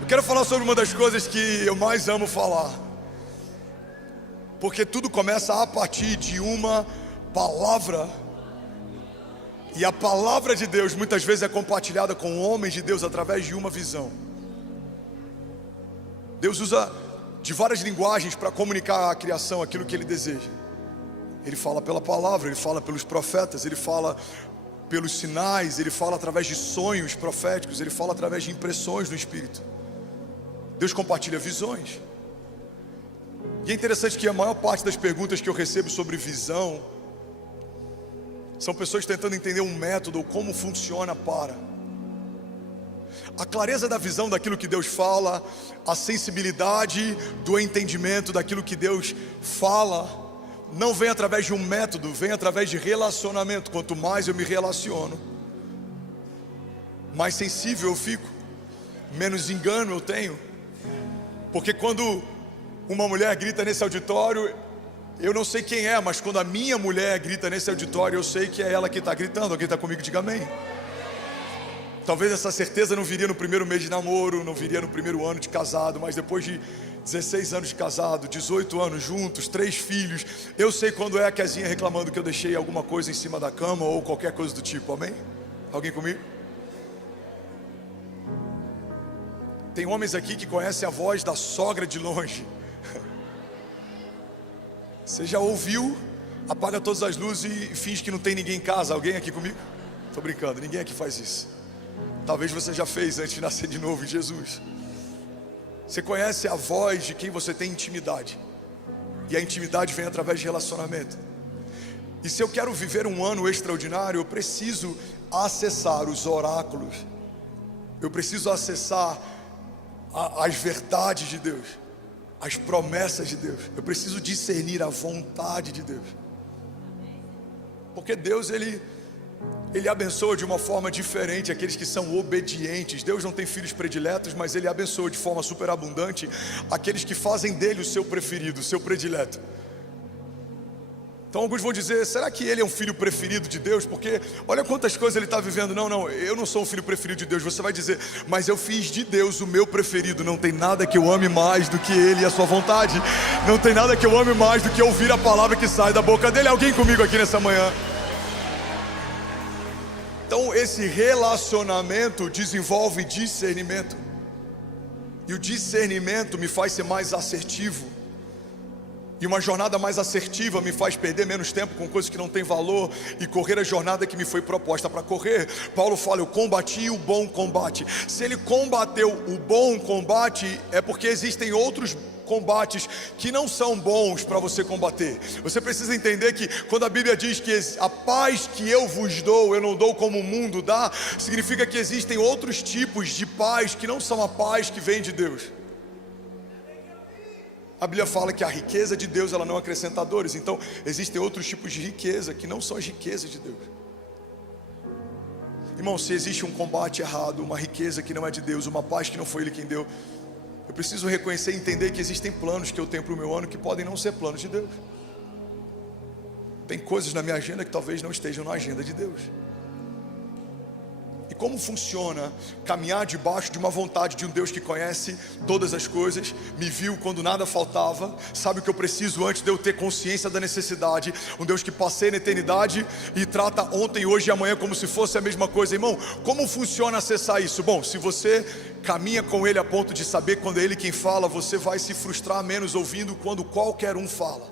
Eu quero falar sobre uma das coisas que eu mais amo falar, porque tudo começa a partir de uma palavra. E a palavra de Deus muitas vezes é compartilhada com homens de Deus através de uma visão. Deus usa de várias linguagens para comunicar à criação aquilo que Ele deseja. Ele fala pela palavra, Ele fala pelos profetas, Ele fala pelos sinais, Ele fala através de sonhos proféticos, Ele fala através de impressões no Espírito. Deus compartilha visões. E é interessante que a maior parte das perguntas que eu recebo sobre visão são pessoas tentando entender um método ou como funciona para. A clareza da visão daquilo que Deus fala, a sensibilidade do entendimento daquilo que Deus fala, não vem através de um método, vem através de relacionamento. Quanto mais eu me relaciono, mais sensível eu fico, menos engano eu tenho. Porque quando uma mulher grita nesse auditório, eu não sei quem é, mas quando a minha mulher grita nesse auditório, eu sei que é ela que está gritando. Alguém está comigo? Diga amém. Talvez essa certeza não viria no primeiro mês de namoro, não viria no primeiro ano de casado, mas depois de 16 anos de casado, 18 anos juntos, 3 filhos, eu sei quando é a Kezinha reclamando que eu deixei alguma coisa em cima da cama ou qualquer coisa do tipo, amém? Alguém comigo? Tem homens aqui que conhecem a voz da sogra de longe. Você já ouviu? Apaga todas as luzes e finge que não tem ninguém em casa. Alguém aqui comigo? Tô brincando, ninguém aqui faz isso. Talvez você já fez antes de nascer de novo em Jesus. Você conhece a voz de quem você tem intimidade. E a intimidade vem através de relacionamento. E se eu quero viver um ano extraordinário, eu preciso acessar os oráculos. Eu preciso acessar as verdades de Deus, as promessas de Deus. Eu preciso discernir a vontade de Deus. Porque Deus, Ele abençoa de uma forma diferente aqueles que são obedientes. Deus não tem filhos prediletos, mas Ele abençoa de forma superabundante aqueles que fazem dele o seu preferido, o seu predileto. Então alguns vão dizer, será que ele é um filho preferido de Deus? Porque olha quantas coisas ele está vivendo. Não, eu não sou um filho preferido de Deus. Você vai dizer, mas eu fiz de Deus o meu preferido. Não tem nada que eu ame mais do que Ele e a sua vontade. Não tem nada que eu ame mais do que ouvir a palavra que sai da boca dele. Alguém comigo aqui nessa manhã? Então esse relacionamento desenvolve discernimento. E o discernimento me faz ser mais assertivo. E uma jornada mais assertiva me faz perder menos tempo com coisas que não têm valor e correr a jornada que me foi proposta para correr. Paulo fala, eu combati o bom combate. Se ele combateu o bom combate, é porque existem outros combates que não são bons para você combater. Você precisa entender que quando a Bíblia diz que a paz que eu vos dou, eu não dou como o mundo dá, significa que existem outros tipos de paz que não são a paz que vem de Deus. A Bíblia fala que a riqueza de Deus, ela não acrescenta dores. Então existem outros tipos de riqueza que não são as riquezas de Deus. Irmão, se existe um combate errado, uma riqueza que não é de Deus, uma paz que não foi Ele quem deu, eu preciso reconhecer e entender que existem planos que eu tenho para o meu ano que podem não ser planos de Deus. Tem coisas na minha agenda que talvez não estejam na agenda de Deus. E como funciona caminhar debaixo de uma vontade de um Deus que conhece todas as coisas, me viu quando nada faltava, sabe o que eu preciso antes de eu ter consciência da necessidade, um Deus que passei na eternidade e trata ontem, hoje e amanhã como se fosse a mesma coisa. Irmão, como funciona acessar isso? Bom, se você caminha com Ele a ponto de saber quando é Ele quem fala, você vai se frustrar menos ouvindo quando qualquer um fala.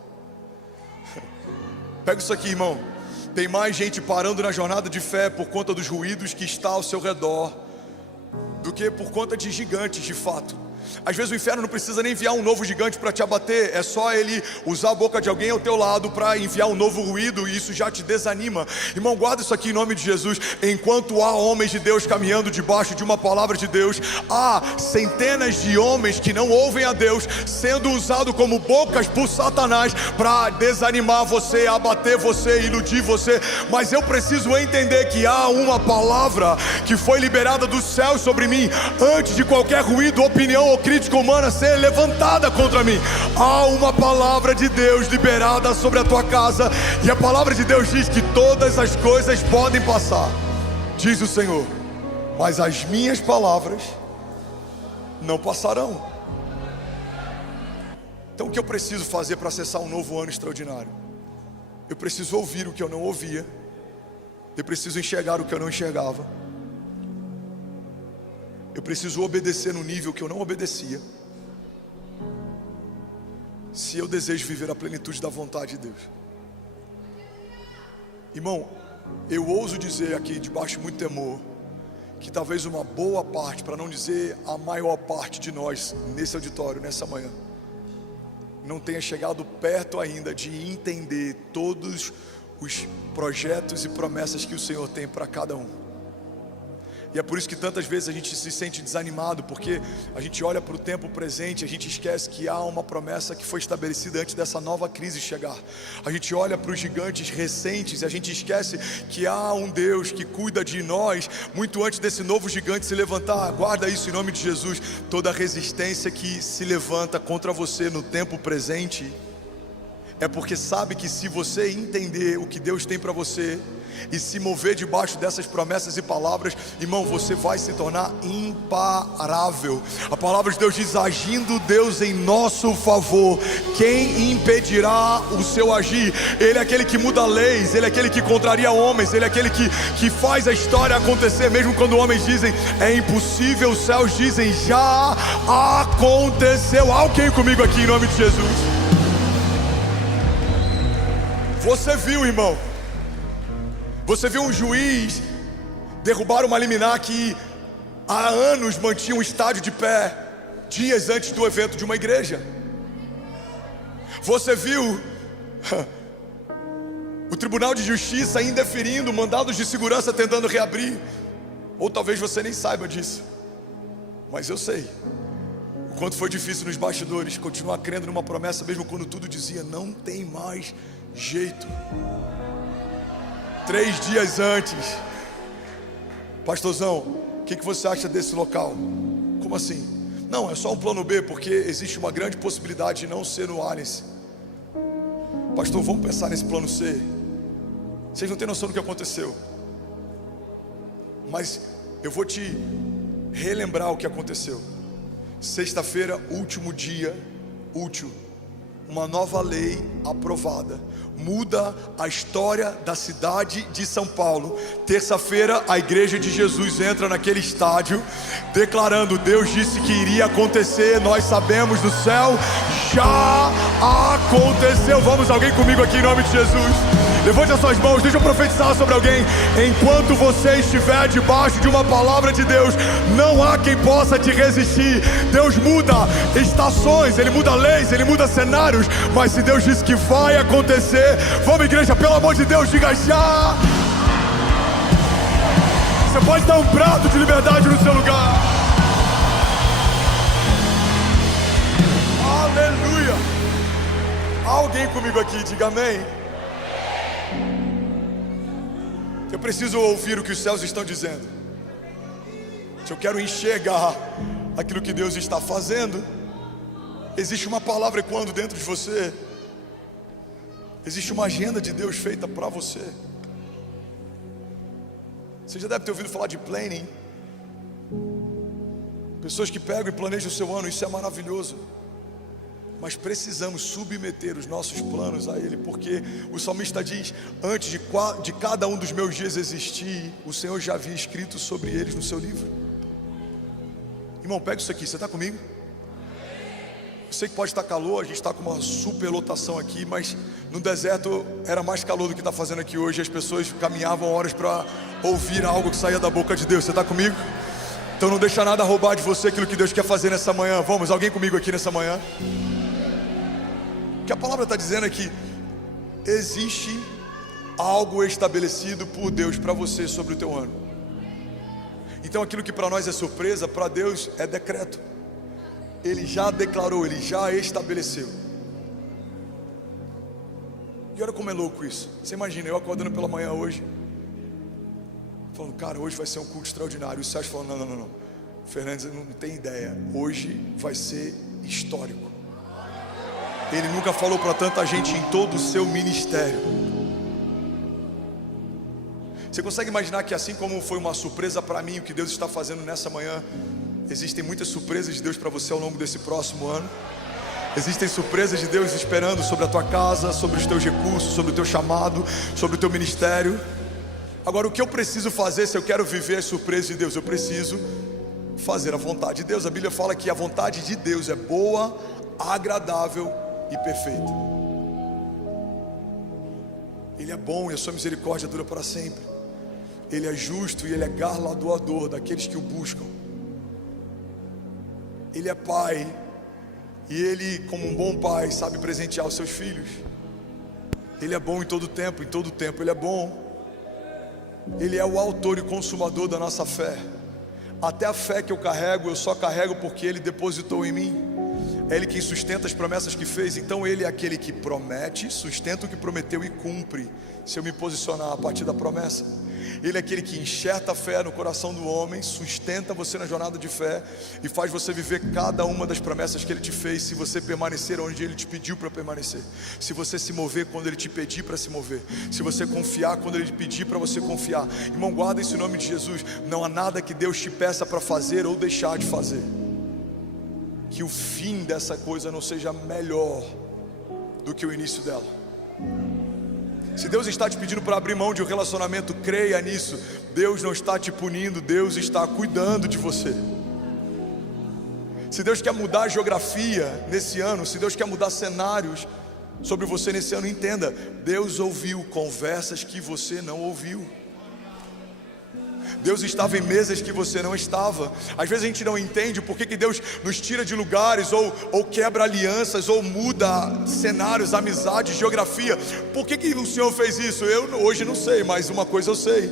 Pega isso aqui, irmão. Tem mais gente parando na jornada de fé por conta dos ruídos que está ao seu redor do que por conta de gigantes de fato. Às vezes o inferno não precisa nem enviar um novo gigante para te abater, é só ele usar a boca de alguém ao teu lado para enviar um novo ruído, e isso já te desanima. Irmão, guarda isso aqui em nome de Jesus. Enquanto há homens de Deus caminhando debaixo de uma palavra de Deus, há centenas de homens que não ouvem a Deus sendo usados como bocas por Satanás para desanimar você, abater você, iludir você. Mas eu preciso entender que há uma palavra que foi liberada do céu sobre mim antes de qualquer ruído, opinião ou crítica humana ser levantada contra mim. Há uma palavra de Deus liberada sobre a tua casa, e a palavra de Deus diz que todas as coisas podem passar, diz o Senhor, mas as minhas palavras não passarão. Então o que eu preciso fazer para acessar um novo ano extraordinário? Eu preciso ouvir o que eu não ouvia. Eu preciso enxergar o que eu não enxergava. Eu preciso obedecer no nível que eu não obedecia. Se eu desejo viver a plenitude da vontade de Deus. Irmão, eu ouso dizer aqui, debaixo de muito temor, que talvez uma boa parte, para não dizer a maior parte de nós, nesse auditório, nessa manhã, não tenha chegado perto ainda de entender todos os projetos e promessas que o Senhor tem para cada um. E é por isso que tantas vezes a gente se sente desanimado, porque a gente olha para o tempo presente, a gente esquece que há uma promessa que foi estabelecida antes dessa nova crise chegar. A gente olha para os gigantes recentes e a gente esquece que há um Deus que cuida de nós muito antes desse novo gigante se levantar. Guarda isso em nome de Jesus. Toda resistência que se levanta contra você no tempo presente é porque sabe que se você entender o que Deus tem para você e se mover debaixo dessas promessas e palavras, irmão, você vai se tornar imparável. A palavra de Deus diz: agindo Deus em nosso favor, quem impedirá o seu agir? Ele é aquele que muda leis, Ele é aquele que contraria homens, Ele é aquele que faz a história acontecer, mesmo quando homens dizem é impossível, os céus dizem já aconteceu. Alguém comigo aqui em nome de Jesus? Você viu, irmão? Você viu um juiz derrubar uma liminar que há anos mantinha um estádio de pé, dias antes do evento de uma igreja. Você viu o Tribunal de Justiça indeferindo mandados de segurança tentando reabrir. Ou talvez você nem saiba disso, mas eu sei o quanto foi difícil nos bastidores continuar crendo numa promessa, mesmo quando tudo dizia não tem mais jeito. 3 dias antes, pastorzão, o que você acha desse local? Como assim? Não, é só um plano B, porque existe uma grande possibilidade de não ser no Allianz. Pastor, vamos pensar nesse plano C. Vocês não têm noção do que aconteceu, mas eu vou te relembrar o que aconteceu. Sexta-feira, último dia útil, uma nova lei aprovada, muda a história da cidade de São Paulo. Terça-feira, a igreja de Jesus entra naquele estádio, declarando: Deus disse que iria acontecer, nós sabemos do céu, já aconteceu. Vamos, alguém comigo aqui em nome de Jesus? Levante as suas mãos, deixa eu profetizar sobre alguém. Enquanto você estiver debaixo de uma palavra de Deus, não há quem possa te resistir. Deus muda estações, Ele muda leis, Ele muda cenários, mas se Deus disse que vai acontecer, vamos, igreja, pelo amor de Deus, diga já. Você pode dar um brado de liberdade no seu lugar. Aleluia. Alguém comigo aqui, diga amém. Eu preciso ouvir o que os céus estão dizendo. Se eu quero enxergar aquilo que Deus está fazendo, existe uma palavra ecoando dentro de você. Existe uma agenda de Deus feita para você. Você já deve ter ouvido falar de planning. Pessoas que pegam e planejam o seu ano, isso é maravilhoso. Mas precisamos submeter os nossos planos a Ele, porque o salmista diz: antes de cada um dos meus dias existir, o Senhor já havia escrito sobre eles no seu livro. Irmão, pega isso aqui, você está comigo? Eu sei que pode estar calor, a gente está com uma superlotação aqui, mas no deserto era mais calor do que está fazendo aqui hoje. As pessoas caminhavam horas para ouvir algo que saía da boca de Deus. Você está comigo? Então não deixa nada roubar de você aquilo que Deus quer fazer nessa manhã. Vamos, alguém comigo aqui nessa manhã? O que a palavra está dizendo é que existe algo estabelecido por Deus para você sobre o teu ano. Então aquilo que para nós é surpresa, para Deus é decreto. Ele já declarou, Ele já estabeleceu. E olha como é louco isso. Você imagina, eu acordando pela manhã hoje, falando: cara, hoje vai ser um culto extraordinário. E os céus falam: não, Fernandes, não tem ideia, hoje vai ser histórico. Ele nunca falou para tanta gente em todo o seu ministério. Você consegue imaginar que assim como foi uma surpresa para mim o que Deus está fazendo nessa manhã, Existem muitas surpresas de Deus para você ao longo desse próximo ano. Existem surpresas de Deus esperando sobre a tua casa, sobre os teus recursos, sobre o teu chamado, sobre o teu ministério. Agora, o que eu preciso fazer se eu quero viver as surpresas de Deus? Eu preciso fazer a vontade de Deus. A Bíblia fala que a vontade de Deus é boa, agradável e perfeita. Ele é bom e a sua misericórdia dura para sempre. Ele é justo e Ele é galardoador daqueles que o buscam. Ele é pai e Ele, como um bom pai, sabe presentear os seus filhos. Ele é bom em todo tempo Ele é bom. Ele é o autor e consumador da nossa fé. Até a fé que eu carrego, eu só carrego porque Ele depositou em mim. É Ele quem sustenta as promessas que fez. Então Ele é aquele que promete, sustenta o que prometeu e cumpre, se eu me posicionar a partir da promessa. Ele é aquele que enxerta a fé no coração do homem, sustenta você na jornada de fé e faz você viver cada uma das promessas que Ele te fez, se você permanecer onde Ele te pediu para permanecer, se você se mover quando Ele te pedir para se mover, se você confiar quando Ele te pedir para você confiar. Irmão, guarda esse nome de Jesus. Não há nada que Deus te peça para fazer ou deixar de fazer que o fim dessa coisa não seja melhor do que o início dela. Se Deus está te pedindo para abrir mão de um relacionamento, creia nisso. Deus não está te punindo, Deus está cuidando de você. Se Deus quer mudar a geografia nesse ano, se Deus quer mudar cenários sobre você nesse ano, entenda: Deus ouviu conversas que você não ouviu. Deus estava em mesas que você não estava. Às vezes a gente não entende por que Deus nos tira de lugares, ou quebra alianças, ou muda cenários, amizades, geografia. Por que o Senhor fez isso? Eu hoje não sei, mas uma coisa eu sei: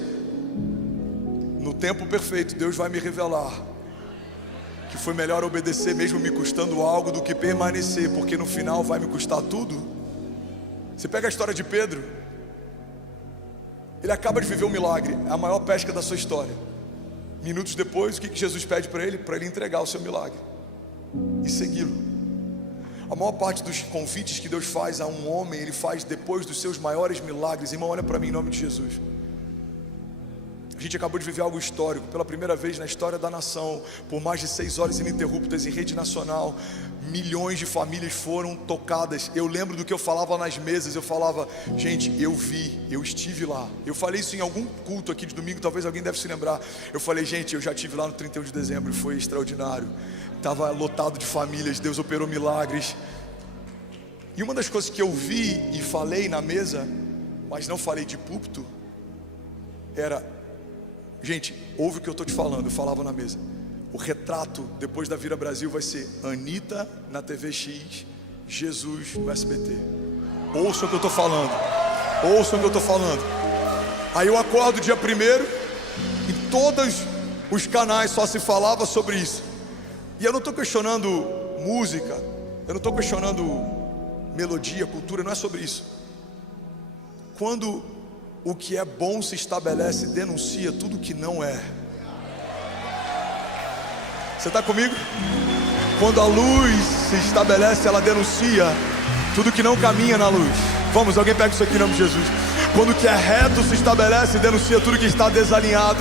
no tempo perfeito Deus vai me revelar que foi melhor obedecer mesmo me custando algo do que permanecer, porque no final vai me custar tudo. Você pega a história de Pedro. Ele acaba de viver um milagre, a maior pesca da sua história. Minutos depois, o que Jesus pede para ele? Para ele entregar o seu milagre e segui-lo. A maior parte dos convites que Deus faz a um homem, Ele faz depois dos seus maiores milagres. Irmão, olha para mim em nome de Jesus. A gente acabou de viver algo histórico, pela primeira vez na história da nação, por mais de 6 horas ininterruptas em rede nacional, milhões de famílias foram tocadas. Eu lembro do que eu falava nas mesas, eu falava: gente, eu vi, eu estive lá. Eu falei isso em algum culto aqui de domingo, talvez alguém deve se lembrar. Eu falei: gente, eu já estive lá no 31 de dezembro, foi extraordinário. Estava lotado de famílias, Deus operou milagres. E uma das coisas que eu vi e falei na mesa, mas não falei de púlpito, era: gente, ouve o que eu estou te falando. Eu falava na mesa: o retrato depois da Vira Brasil vai ser Anitta na TV X, Jesus no SBT. Ouça o que eu estou falando. Ouça o que eu estou falando. Aí eu acordo dia 1º e todos os canais só se falava sobre isso. E eu não estou questionando música, eu não estou questionando melodia, cultura, não é sobre isso. Quando o que é bom se estabelece, denuncia tudo que não é. Você está comigo? Quando a luz se estabelece, ela denuncia tudo que não caminha na luz. Vamos, alguém pega isso aqui em nome de Jesus. Quando o que é reto se estabelece, denuncia tudo que está desalinhado.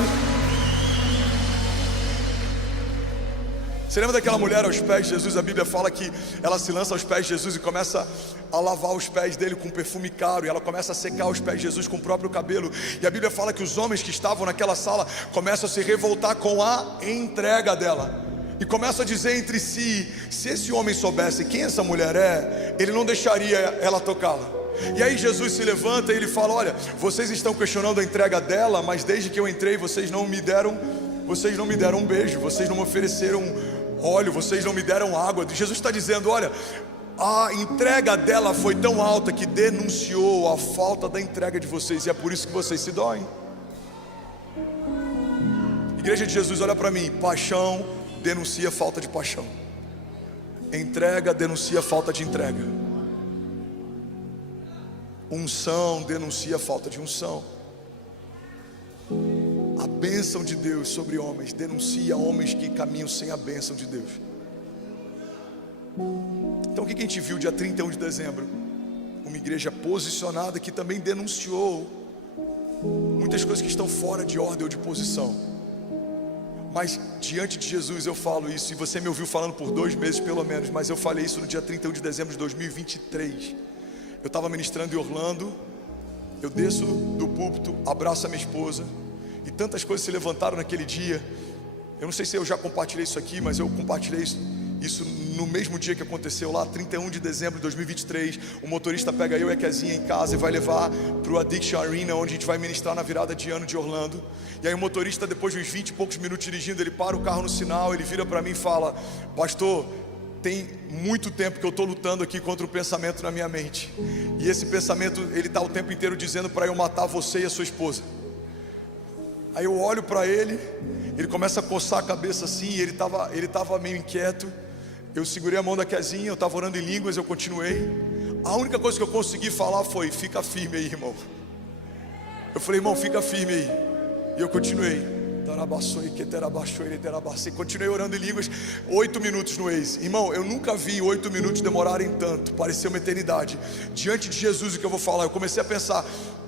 Você lembra daquela mulher aos pés de Jesus? A Bíblia fala que ela se lança aos pés de Jesus e começa a lavar os pés dele com perfume caro, e ela começa a secar os pés de Jesus com o próprio cabelo. E a Bíblia fala que os homens que estavam naquela sala começam a se revoltar com a entrega dela, e começam a dizer entre si: se esse homem soubesse quem essa mulher é, ele não deixaria ela tocá-la. E aí Jesus se levanta e ele fala: olha, vocês estão questionando a entrega dela, mas desde que eu entrei vocês não me deram um beijo, vocês não me ofereceram óleo, vocês não me deram água. Jesus está dizendo: olha, a entrega dela foi tão alta que denunciou a falta da entrega de vocês, e é por isso que vocês se doem. Igreja de Jesus, olha para mim: paixão denuncia falta de paixão, entrega denuncia falta de entrega, unção denuncia falta de unção. A bênção de Deus sobre homens denuncia homens que caminham sem a bênção de Deus. Então o que a gente viu dia 31 de dezembro? Uma igreja posicionada que também denunciou muitas coisas que estão fora de ordem ou de posição. Mas diante de Jesus eu falo isso, e você me ouviu falando por 2 meses pelo menos, mas eu falei isso no dia 31 de dezembro de 2023. Eu estava ministrando em Orlando, eu desço do púlpito, abraço a minha esposa, e tantas coisas se levantaram naquele dia. Eu não sei se eu já compartilhei isso aqui, mas eu compartilhei isso no mesmo dia que aconteceu lá, 31 de dezembro de 2023. O motorista pega eu e a Kezinha em casa e vai levar para o Addiction Arena, onde a gente vai ministrar na virada de ano de Orlando. E aí o motorista, depois de uns 20 e poucos minutos dirigindo, ele para o carro no sinal, ele vira para mim e fala: pastor, tem muito tempo que eu estou lutando aqui contra o pensamento na minha mente, e esse pensamento, ele está o tempo inteiro dizendo para eu matar você e a sua esposa. Aí eu olho para ele, ele começa a coçar a cabeça assim, e ele estava meio inquieto. Eu segurei a mão da Kezinha, eu estava orando em línguas, eu continuei. A única coisa que eu consegui falar foi: fica firme aí, irmão. Eu falei: irmão, fica firme aí. E eu continuei. Continuei orando em línguas, 8 minutos no Waze. Irmão, eu nunca vi 8 minutos demorarem tanto, parecia uma eternidade. Diante de Jesus, o que eu vou falar? Eu comecei a pensar: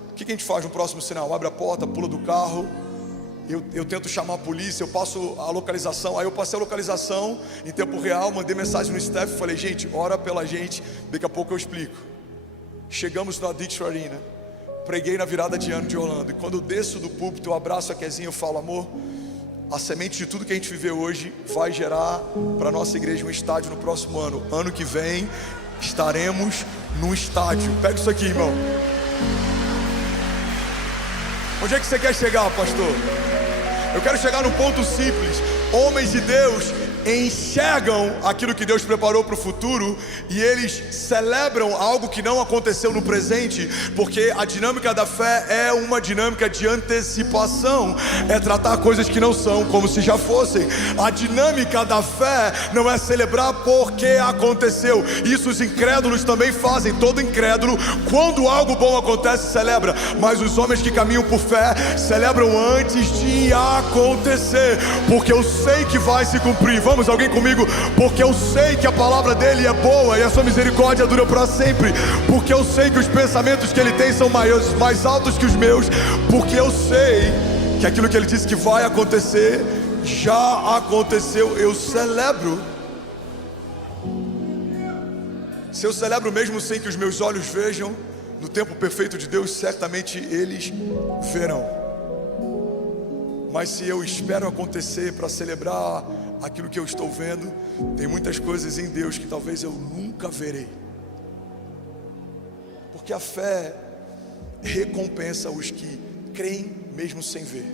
o que a gente faz no próximo sinal? Abre a porta, pula do carro. Eu tento chamar a polícia, eu passo a localização. Aí eu passei a localização em tempo real, mandei mensagem no staff, falei: gente, ora pela gente, daqui a pouco eu explico. Chegamos na Addiction Arena, preguei na virada de ano de Orlando, e quando eu desço do púlpito, eu abraço a Kezinha, eu falo: amor, a semente de tudo que a gente viveu hoje vai gerar para a nossa igreja um estádio no próximo ano. Ano que vem estaremos num estádio. Pega isso aqui, irmão. Onde é que você quer chegar, pastor? Eu quero chegar num ponto simples. Homens de Deus enxergam aquilo que Deus preparou para o futuro, e eles celebram algo que não aconteceu no presente, porque a dinâmica da fé é uma dinâmica de antecipação, é tratar coisas que não são como se já fossem. A dinâmica da fé não é celebrar porque aconteceu. Isso os incrédulos também fazem. Todo incrédulo, quando algo bom acontece, celebra, mas os homens que caminham por fé celebram antes de acontecer, porque eu sei que vai se cumprir. Vamos, alguém comigo? Porque eu sei que a palavra dele é boa e a sua misericórdia dura para sempre. Porque eu sei que os pensamentos que ele tem são mais altos que os meus. Porque eu sei que aquilo que ele disse que vai acontecer já aconteceu. Eu celebro. Se eu celebro mesmo sem que os meus olhos vejam, no tempo perfeito de Deus, certamente eles verão. Mas se eu espero acontecer para celebrar aquilo que eu estou vendo, tem muitas coisas em Deus que talvez eu nunca verei. Porque a fé recompensa os que creem mesmo sem ver.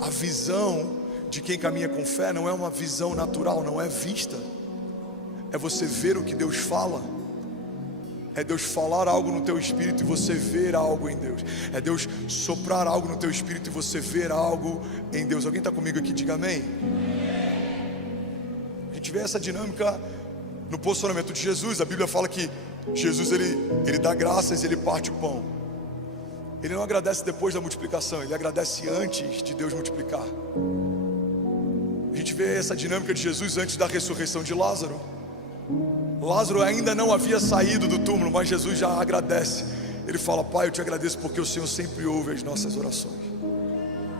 A visão de quem caminha com fé não é uma visão natural, não é vista. É você ver o que Deus fala. É Deus falar algo no teu espírito e você ver algo em Deus. É Deus soprar algo no teu espírito e você ver algo em Deus. Alguém está comigo aqui? Diga amém. A gente vê essa dinâmica no posicionamento de Jesus. A Bíblia fala que Jesus ele dá graças e ele parte o pão. Ele não agradece depois da multiplicação, ele agradece antes de Deus multiplicar. A gente vê essa dinâmica de Jesus antes da ressurreição de Lázaro. Lázaro ainda não havia saído do túmulo, mas Jesus já agradece. Ele fala: Pai, eu te agradeço porque o Senhor sempre ouve as nossas orações.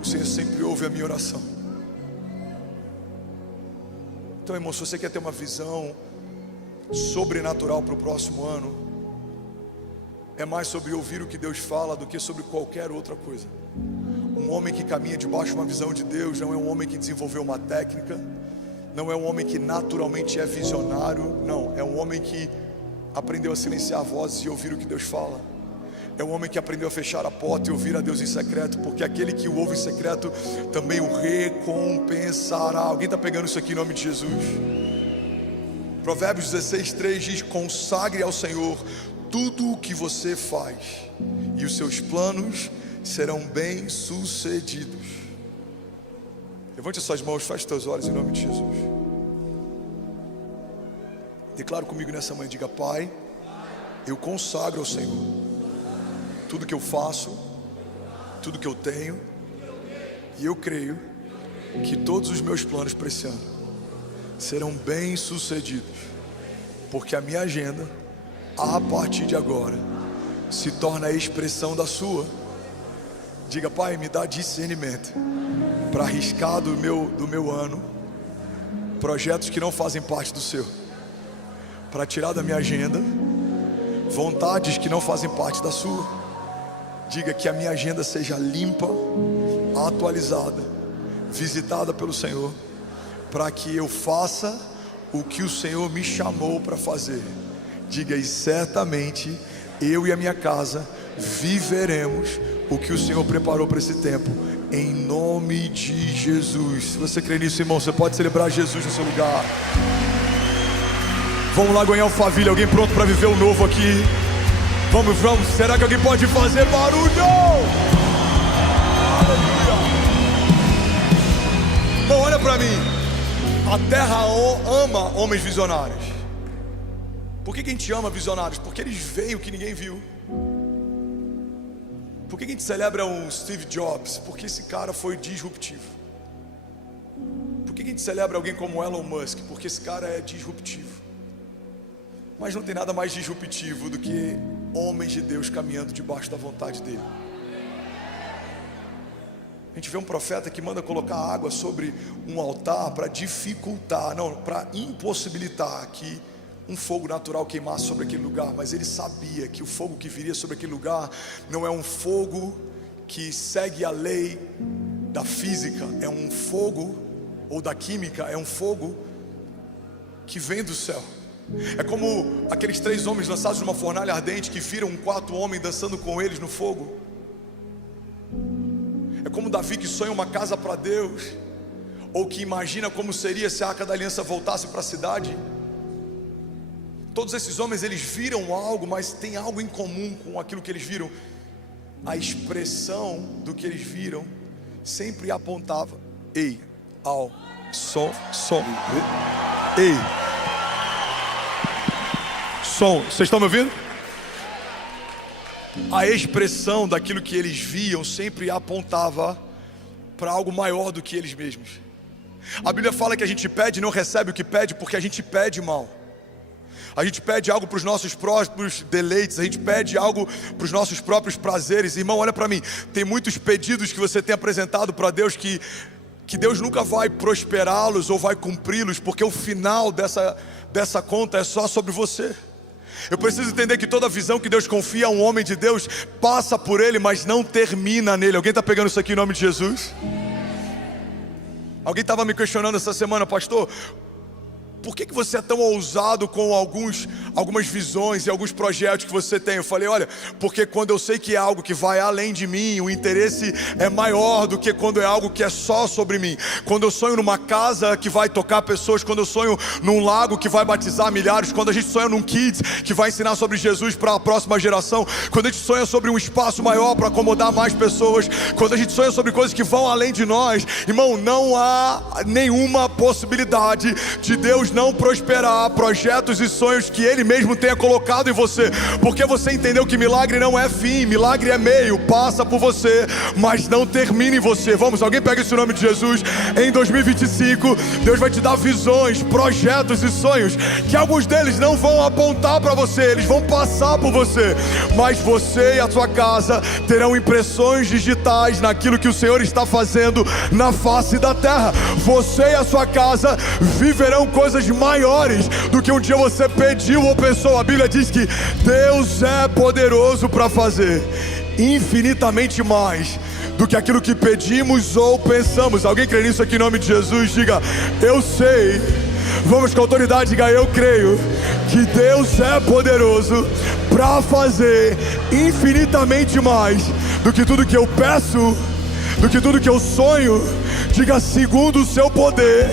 O Senhor sempre ouve a minha oração. Então, irmão, se você quer ter uma visão sobrenatural para o próximo ano, é mais sobre ouvir o que Deus fala do que sobre qualquer outra coisa. Um homem que caminha debaixo de uma visão de Deus não é um homem que desenvolveu uma técnica, não é um homem que naturalmente é visionário, não, é um homem que aprendeu a silenciar vozes e ouvir o que Deus fala. É um homem que aprendeu a fechar a porta e ouvir a Deus em secreto, porque aquele que o ouve em secreto também o recompensará. Alguém está pegando isso aqui em nome de Jesus? Provérbios 16:3 diz: consagre ao Senhor tudo o que você faz, e os seus planos serão bem sucedidos. Levante as suas mãos, feche teus olhos em nome de Jesus. Declaro comigo nessa manhã, diga: Pai, eu consagro ao Senhor tudo que eu faço, tudo que eu tenho, e eu creio que todos os meus planos para esse ano serão bem sucedidos, porque a minha agenda, a partir de agora, se torna a expressão da sua. Diga: Pai, me dá discernimento para arriscar do meu ano projetos que não fazem parte do seu, para tirar da minha agenda vontades que não fazem parte da sua. Diga que a minha agenda seja limpa, atualizada, visitada pelo Senhor, para que eu faça o que o Senhor me chamou para fazer. Diga: e certamente eu e a minha casa viveremos o que o Senhor preparou para esse tempo, em nome de Jesus. Se você crê nisso, irmão, você pode celebrar Jesus no seu lugar. Vamos lá ganhar o Alphaville. Alguém pronto para viver o novo aqui? Vamos. Será que alguém pode fazer barulho? Aleluia. Bom, olha para mim. A terra ama homens visionários. Por que a gente ama visionários? Porque eles veem o que ninguém viu. Por que a gente celebra um Steve Jobs? Porque esse cara foi disruptivo. Por que a gente celebra alguém como Elon Musk? Porque esse cara é disruptivo. Mas não tem nada mais disruptivo do que homens de Deus caminhando debaixo da vontade dele. A gente vê um profeta que manda colocar água sobre um altar para dificultar, não, para impossibilitar que um fogo natural queimasse sobre aquele lugar. Mas ele sabia que o fogo que viria sobre aquele lugar não é um fogo que segue a lei da física, é um fogo, ou da química, é um fogo que vem do céu. É como aqueles 3 homens lançados numa fornalha ardente que viram um 4º homem dançando com eles no fogo. É como Davi que sonha uma casa para Deus, ou que imagina como seria se a Arca da Aliança voltasse para a cidade. Todos esses homens, eles viram algo, mas tem algo em comum com aquilo que eles viram. A expressão do que eles viram sempre apontava: ei, ao, som, ei, som. Vocês estão me ouvindo? A expressão daquilo que eles viam sempre apontava para algo maior do que eles mesmos. A Bíblia fala que a gente pede e não recebe o que pede porque a gente pede mal. A gente pede algo para os nossos próprios deleites, a gente pede algo para os nossos próprios prazeres. Irmão, olha para mim, tem muitos pedidos que você tem apresentado para Deus que Deus nunca vai prosperá-los ou vai cumpri-los, porque o final dessa conta é só sobre você. Eu preciso entender que toda visão que Deus confia a um homem de Deus passa por ele, mas não termina nele. Alguém está pegando isso aqui em nome de Jesus? Alguém estava me questionando essa semana: pastor, por que você é tão ousado com algumas visões e alguns projetos que você tem? Eu falei: olha, porque quando eu sei que é algo que vai além de mim, o interesse é maior do que quando é algo que é só sobre mim. Quando eu sonho numa casa que vai tocar pessoas, quando eu sonho num lago que vai batizar milhares, quando a gente sonha num kids que vai ensinar sobre Jesus para a próxima geração, quando a gente sonha sobre um espaço maior para acomodar mais pessoas, quando a gente sonha sobre coisas que vão além de nós, irmão, não há nenhuma possibilidade de Deus não prosperar projetos e sonhos que Ele mesmo tenha colocado em você, porque você entendeu que milagre não é fim, milagre é meio, passa por você, mas não termina em você. Vamos, alguém pega esse nome de Jesus. Em 2025, Deus vai te dar visões, projetos e sonhos, que alguns deles não vão apontar para você, eles vão passar por você, mas você e a sua casa terão impressões digitais naquilo que o Senhor está fazendo na face da terra. Você e a sua casa viverão coisas maiores do que um dia você pediu ou pensou. A Bíblia diz que Deus é poderoso para fazer infinitamente mais do que aquilo que pedimos ou pensamos. Alguém crê nisso aqui em nome de Jesus? Diga: eu sei. Vamos com autoridade, diga: eu creio que Deus é poderoso para fazer infinitamente mais do que tudo que eu peço, do que tudo que eu sonho. Diga: segundo o seu poder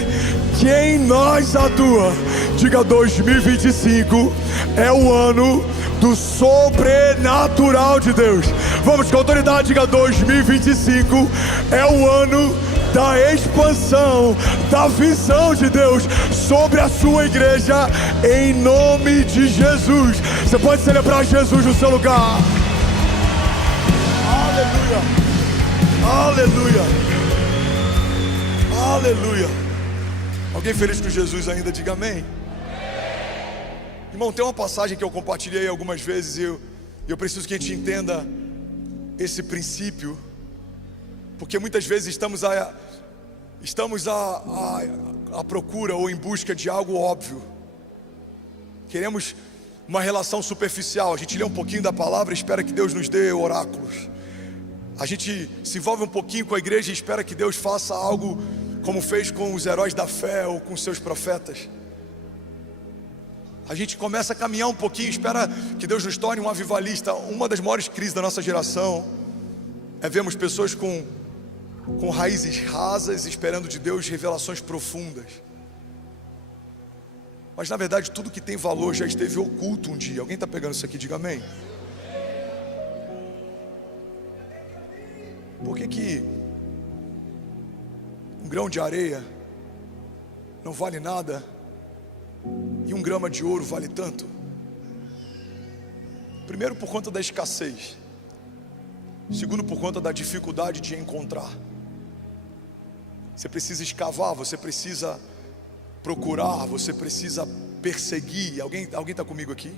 que em nós atua. Diga: 2025 é o ano do sobrenatural de Deus. Vamos com autoridade, diga: 2025 é o ano da expansão, da visão de Deus sobre a sua igreja, em nome de Jesus. Você pode celebrar Jesus no seu lugar. Aleluia, aleluia, aleluia. Alguém feliz com Jesus ainda? Diga amém. Irmão, tem uma passagem que eu compartilhei algumas vezes e eu preciso que a gente entenda esse princípio, porque muitas vezes estamos Estamos à procura ou em busca de algo óbvio. Queremos uma relação superficial. A gente lê um pouquinho da palavra e espera que Deus nos dê oráculos. A gente se envolve um pouquinho com a igreja e espera que Deus faça algo como fez com os heróis da fé ou com seus profetas. A gente começa a caminhar um pouquinho, espera que Deus nos torne um avivalista. Uma das maiores crises da nossa geração é vermos pessoas com raízes rasas, esperando de Deus revelações profundas. Mas na verdade tudo que tem valor já esteve oculto um dia. Alguém está pegando isso aqui? Diga amém. Por que um grão de areia não vale nada e 1 grama de ouro vale tanto? Primeiro, por conta da escassez. Segundo, por conta da dificuldade de encontrar. Você precisa escavar, você precisa procurar, você precisa perseguir. Alguém está comigo aqui?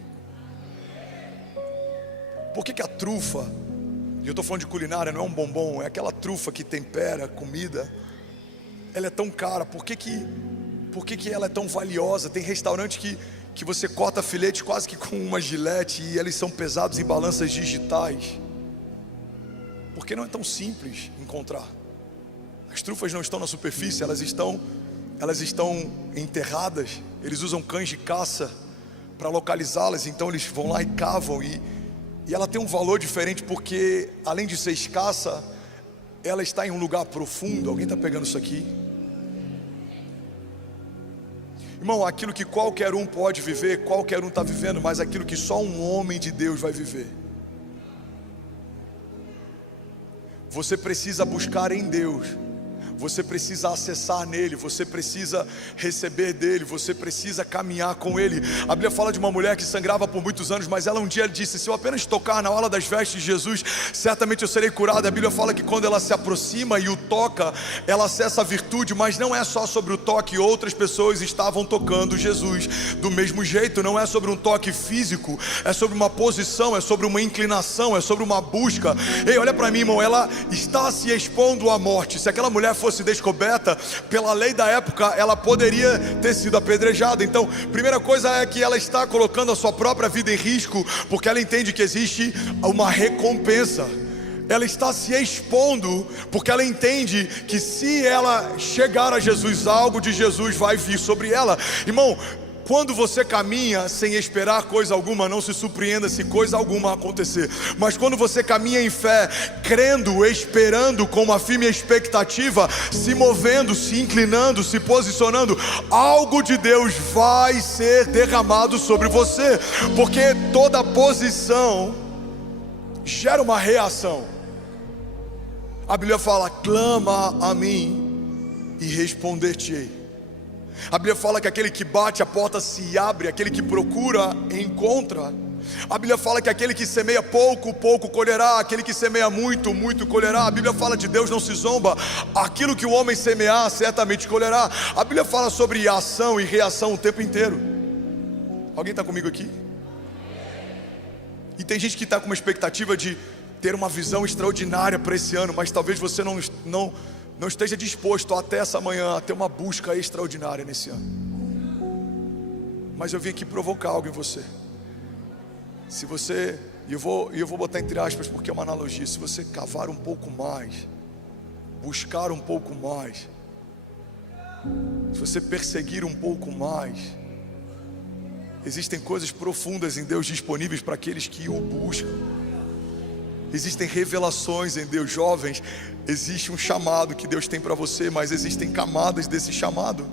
Por que a trufa, e eu estou falando de culinária, não é um bombom, é aquela trufa que tempera comida, ela é tão cara? Por que ela é tão valiosa? Tem restaurante que você corta filete quase que com uma gilete e eles são pesados em balanças digitais. Porque não é tão simples encontrar. As trufas não estão na superfície, elas estão enterradas. Eles usam cães de caça para localizá-las, então eles vão lá e cavam, e ela tem um valor diferente, porque além de ser escassa, ela está em um lugar profundo. Alguém está pegando isso aqui? Irmão, aquilo que qualquer um pode viver, qualquer um está vivendo, mas aquilo que só um homem de Deus vai viver. Você precisa buscar em Deus, você precisa acessar nele, você precisa receber dele, você precisa caminhar com ele. A Bíblia fala de uma mulher que sangrava por muitos anos, mas ela um dia disse: se eu apenas tocar na orla das vestes de Jesus, certamente eu serei curada. A Bíblia fala que quando ela se aproxima e o toca, ela acessa a virtude. Mas não é só sobre o toque, outras pessoas estavam tocando Jesus do mesmo jeito. Não é sobre um toque físico, é sobre uma posição, é sobre uma inclinação, é sobre uma busca. Ei, olha para mim, irmão, ela está se expondo à morte. Se aquela mulher fosse descoberta, pela lei da época, ela poderia ter sido apedrejada. Então, primeira coisa é que ela está colocando a sua própria vida em risco, porque ela entende que existe uma recompensa. Ela está se expondo, porque ela entende que se ela chegar a Jesus, algo de Jesus vai vir sobre ela. Irmão, quando você caminha sem esperar coisa alguma, não se surpreenda se coisa alguma acontecer. Mas quando você caminha em fé, crendo, esperando, com uma firme expectativa, se movendo, se inclinando, se posicionando, algo de Deus vai ser derramado sobre você. Porque toda posição gera uma reação. A Bíblia fala: clama a mim e responder-te-ei. A Bíblia fala que aquele que bate, a porta se abre, aquele que procura, encontra. A Bíblia fala que aquele que semeia pouco, pouco colherá, aquele que semeia muito, muito colherá. A Bíblia fala de Deus não se zomba, aquilo que o homem semear, certamente colherá. A Bíblia fala sobre ação e reação o tempo inteiro. Alguém está comigo aqui? E tem gente que está com uma expectativa de ter uma visão extraordinária para esse ano, mas talvez você não esteja disposto até essa manhã a ter uma busca extraordinária nesse ano. Mas eu vim aqui provocar algo em você. Se você, e eu vou botar entre aspas porque é uma analogia, se você cavar um pouco mais, buscar um pouco mais, se você perseguir um pouco mais, existem coisas profundas em Deus disponíveis para aqueles que o buscam. Existem revelações em Deus. Jovens, existe um chamado que Deus tem para você, mas existem camadas desse chamado.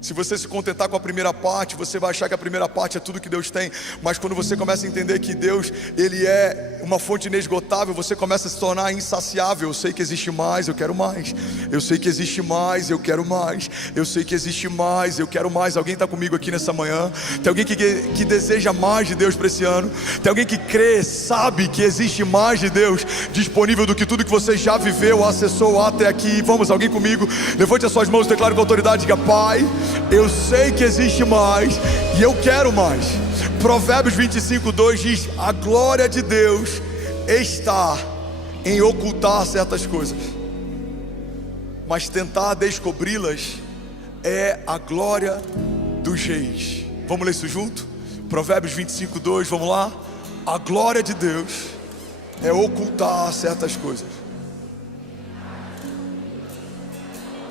Se você se contentar com a primeira parte, você vai achar que a primeira parte é tudo que Deus tem. Mas quando você começa a entender que Deus, Ele é uma fonte inesgotável, você começa a se tornar insaciável. Eu sei que existe mais, eu quero mais. Eu sei que existe mais, eu quero mais. Eu sei que existe mais, eu quero mais. Alguém está comigo aqui nessa manhã? Tem alguém que deseja mais de Deus para esse ano? Tem alguém que crê, sabe que existe mais de Deus disponível do que tudo que você já viveu, acessou até aqui? Vamos, alguém comigo? Levante as suas mãos e declare com autoridade: diga: Pai, eu sei que existe mais e eu quero mais. Provérbios 25:2 diz: a glória de Deus está em ocultar certas coisas. mas tentar descobri-las é a glória dos reis. Vamos ler isso junto? Provérbios 25:2, vamos lá? A glória de Deus é ocultar certas coisas.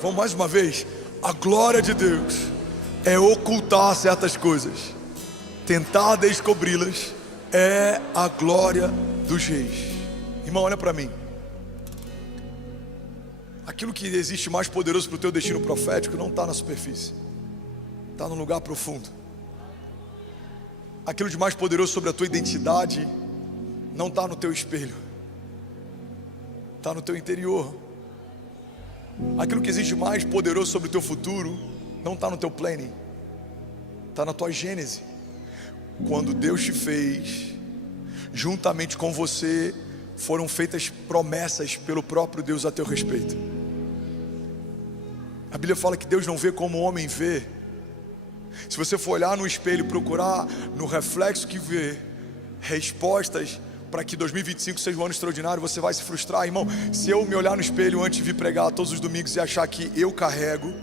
Vamos mais uma vez. A glória de Deus é ocultar certas coisas. Tentar descobri-las é a glória dos reis. Irmão, olha para mim. Aquilo que existe mais poderoso para o teu destino profético não está na superfície, está no lugar profundo. Aquilo de mais poderoso sobre a tua identidade não está no teu espelho, está no teu interior. Aquilo que existe mais poderoso sobre o teu futuro não está no teu planning, está na tua gênese. Quando Deus te fez, juntamente com você foram feitas promessas pelo próprio Deus a teu respeito. A Bíblia fala que Deus não vê como o homem vê. Se você for olhar no espelho e procurar no reflexo que vê respostas para que 2025 seja um ano extraordinário, você vai se frustrar. Irmão, se eu me olhar no espelho antes de vir pregar todos os domingos e achar que eu carrego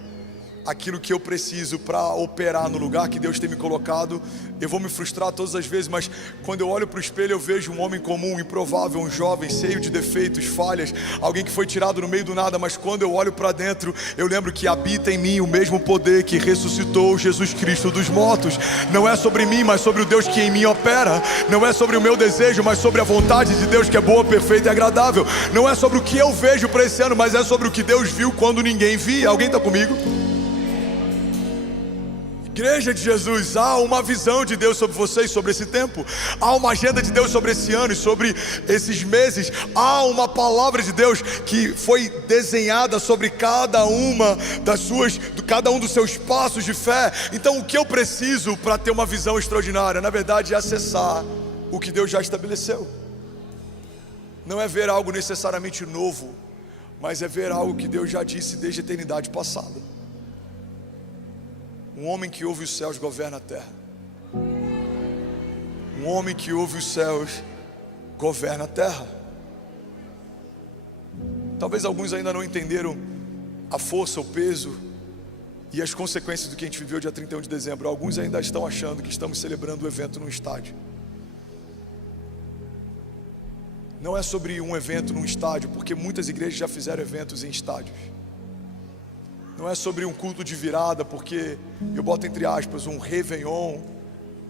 aquilo que eu preciso para operar no lugar que Deus tem me colocado, eu vou me frustrar todas as vezes. Mas quando eu olho para o espelho, eu vejo um homem comum, improvável, um jovem, cheio de defeitos, falhas, alguém que foi tirado no meio do nada. Mas quando eu olho para dentro, eu lembro que habita em mim o mesmo poder que ressuscitou Jesus Cristo dos mortos. Não é sobre mim, mas sobre o Deus que em mim opera. Não é sobre o meu desejo, mas sobre a vontade de Deus que é boa, perfeita e agradável. Não é sobre o que eu vejo para esse ano, mas é sobre o que Deus viu quando ninguém via. Alguém está comigo? Igreja de Jesus, há uma visão de Deus sobre vocês, sobre esse tempo. Há uma agenda de Deus sobre esse ano e sobre esses meses. Há uma palavra de Deus que foi desenhada sobre cada um dos seus passos de fé. Então o que eu preciso para ter uma visão extraordinária, na verdade, é acessar o que Deus já estabeleceu. Não é ver algo necessariamente novo, mas é ver algo que Deus já disse desde a eternidade passada. Um homem que ouve os céus governa a terra. Um homem que ouve os céus governa a terra. Talvez alguns ainda não entenderam a força, o peso e as consequências do que a gente viveu dia 31 de dezembro. Alguns ainda estão achando que estamos celebrando o evento num estádio. Não é sobre um evento num estádio, porque muitas igrejas já fizeram eventos em estádios. Não é sobre um culto de virada, porque, eu boto entre aspas, um réveillon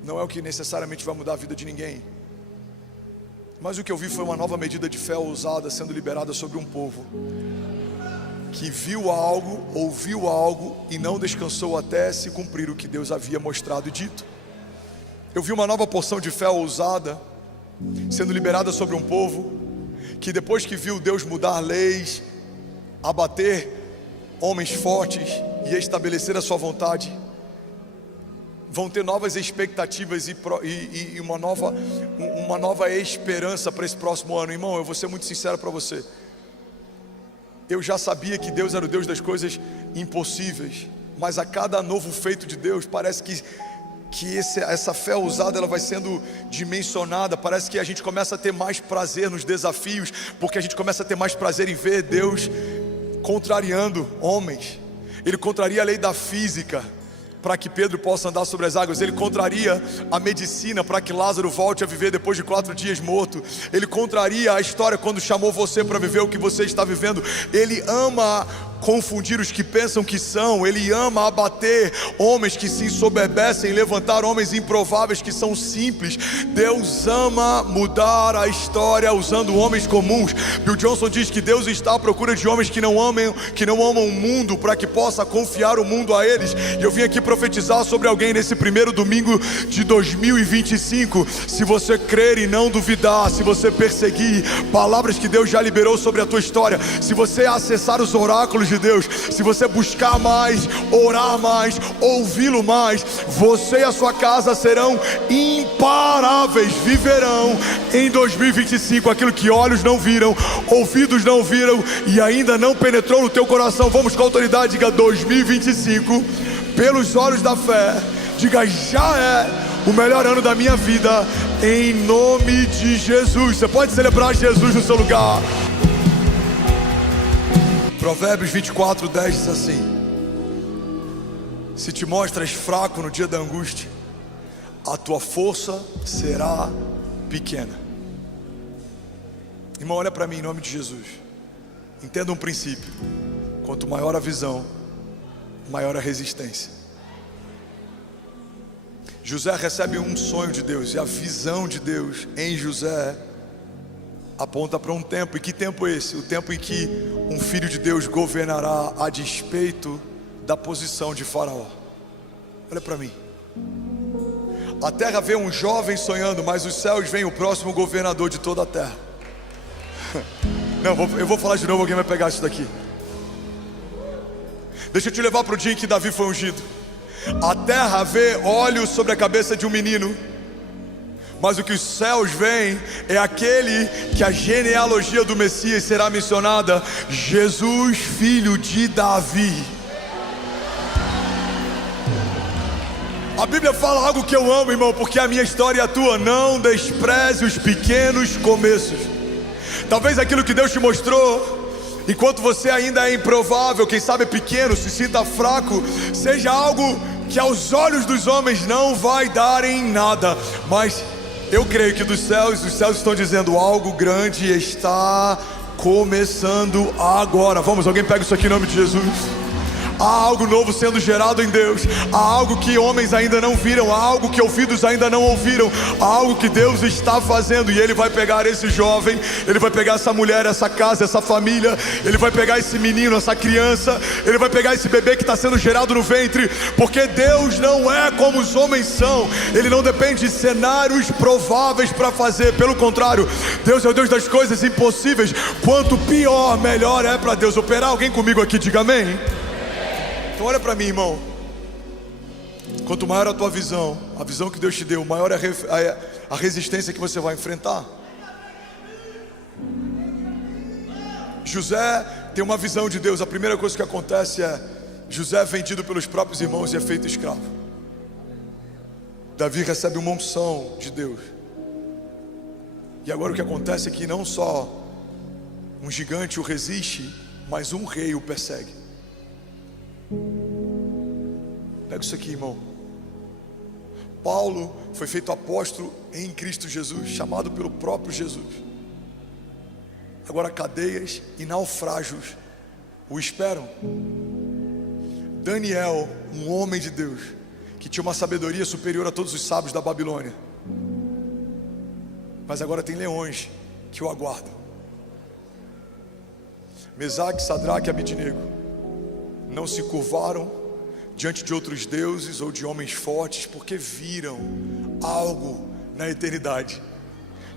não é o que necessariamente vai mudar a vida de ninguém. Mas o que eu vi foi uma nova medida de fé ousada sendo liberada sobre um povo que viu algo, ouviu algo e não descansou até se cumprir o que Deus havia mostrado e dito. Eu vi uma nova porção de fé ousada sendo liberada sobre um povo que, depois que viu Deus mudar leis, abater homens fortes e estabelecer a sua vontade, vão ter novas expectativas e uma nova esperança para esse próximo ano. Irmão, eu vou ser muito sincero para você. Eu já sabia que Deus era o Deus das coisas impossíveis, mas a cada novo feito de Deus, parece que essa fé ousada ela vai sendo dimensionada. Parece que a gente começa a ter mais prazer nos desafios, porque a gente começa a ter mais prazer em ver Deus contrariando homens. Ele contraria a lei da física para que Pedro possa andar sobre as águas. Ele contraria a medicina para que Lázaro volte a viver depois de 4 dias morto. Ele contraria a história quando chamou você para viver o que você está vivendo. Ele ama confundir os que pensam que são. Ele ama abater homens que se ensoberbecem, levantar homens improváveis que são simples. Deus ama mudar a história usando homens comuns. Bill Johnson diz que Deus está à procura de homens que não amam o mundo, para que possa confiar o mundo a eles. E eu vim aqui profetizar sobre alguém nesse primeiro domingo de 2025. Se você crer e não duvidar, se você perseguir palavras que Deus já liberou sobre a tua história, se você acessar os oráculos de Deus, se você buscar mais, orar mais, ouvi-lo mais, você e a sua casa serão imparáveis. Viverão em 2025 aquilo que olhos não viram, ouvidos não viram e ainda não penetrou no teu coração. Vamos com autoridade, diga 2025, pelos olhos da fé, diga: já é o melhor ano da minha vida, em nome de Jesus. Você pode celebrar Jesus no seu lugar. Provérbios 24:10 diz assim: se te mostras fraco no dia da angústia, a tua força será pequena. Irmão, olha para mim em nome de Jesus. Entenda um princípio: quanto maior a visão, maior a resistência. José recebe um sonho de Deus, e a visão de Deus em José aponta para um tempo. E que tempo é esse? O tempo em que um filho de Deus governará a despeito da posição de Faraó. Olha para mim. A terra vê um jovem sonhando, mas os céus veem o próximo governador de toda a terra. Não, eu vou falar de novo, alguém vai pegar isso daqui. Deixa eu te levar para o dia em que Davi foi ungido. A terra vê olhos sobre a cabeça de um menino, mas o que os céus veem é aquele que a genealogia do Messias será mencionada: Jesus, filho de Davi. A Bíblia fala algo que eu amo, irmão, porque a minha história é a tua. Não despreze os pequenos começos. Talvez aquilo que Deus te mostrou, enquanto você ainda é improvável, quem sabe pequeno, se sinta fraco, seja algo que aos olhos dos homens não vai dar em nada, mas eu creio que dos céus, os céus estão dizendo: algo grande está começando agora. Vamos, alguém pega isso aqui em nome de Jesus. Há algo novo sendo gerado em Deus. Há algo que homens ainda não viram. Há algo que ouvidos ainda não ouviram. Há algo que Deus está fazendo. E Ele vai pegar esse jovem, Ele vai pegar essa mulher, essa casa, essa família. Ele vai pegar esse menino, essa criança. Ele vai pegar esse bebê que está sendo gerado no ventre. Porque Deus não é como os homens são. Ele não depende de cenários prováveis para fazer. Pelo contrário, Deus é o Deus das coisas impossíveis. Quanto pior, melhor é para Deus operar. Alguém comigo aqui, diga amém. Então olha para mim, irmão. Quanto maior a tua visão, a visão que Deus te deu, maior é a resistência que você vai enfrentar. José tem uma visão de Deus. A primeira coisa que acontece é: José é vendido pelos próprios irmãos e é feito escravo. Davi recebe uma unção de Deus. E agora o que acontece é que não só um gigante o resiste, mas um rei o persegue. Pega isso aqui, irmão. Paulo foi feito apóstolo em Cristo Jesus, chamado pelo próprio Jesus. Agora cadeias e naufrágios o esperam. Daniel, um homem de Deus, que tinha uma sabedoria superior a todos os sábios da Babilônia, mas agora tem leões que o aguardam. Mesaque, Sadraque e Abednego não se curvaram diante de outros deuses ou de homens fortes, porque viram algo na eternidade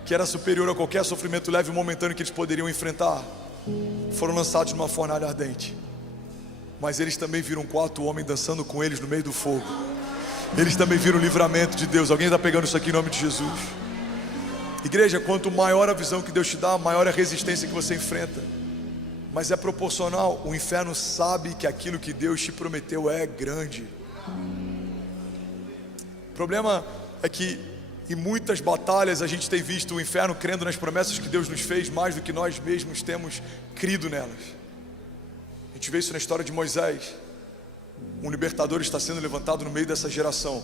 que era superior a qualquer sofrimento leve e momentâneo que eles poderiam enfrentar. Foram lançados numa fornalha ardente, mas eles também viram 4 homens dançando com eles no meio do fogo. Eles também viram o livramento de Deus. Alguém está pegando isso aqui em nome de Jesus? Igreja, quanto maior a visão que Deus te dá, maior a resistência que você enfrenta. Mas é proporcional. O inferno sabe que aquilo que Deus te prometeu é grande. O problema é que em muitas batalhas a gente tem visto o inferno crendo nas promessas que Deus nos fez mais do que nós mesmos temos crido nelas. A gente vê isso na história de Moisés. Um libertador está sendo levantado no meio dessa geração.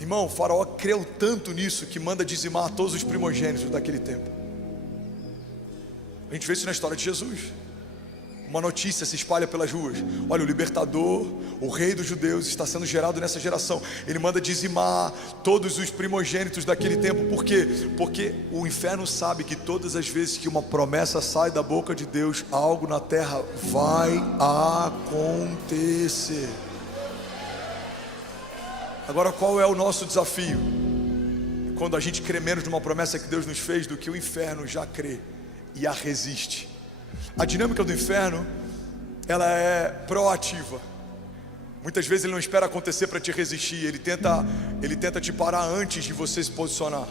Irmão, o Faraó creu tanto nisso que manda dizimar todos os primogênitos daquele tempo. A gente vê isso na história de Jesus. Uma notícia se espalha pelas ruas: olha, o libertador, o rei dos judeus está sendo gerado nessa geração. Ele manda dizimar todos os primogênitos daquele tempo. Por quê? Porque o inferno sabe que todas as vezes que uma promessa sai da boca de Deus, algo na terra vai acontecer. Agora, qual é o nosso desafio? Quando a gente crê menos numa promessa que Deus nos fez do que o inferno já crê e a resiste. A dinâmica do inferno, ela é proativa. Muitas vezes ele não espera acontecer para te resistir. Ele tenta te parar antes de você se posicionar.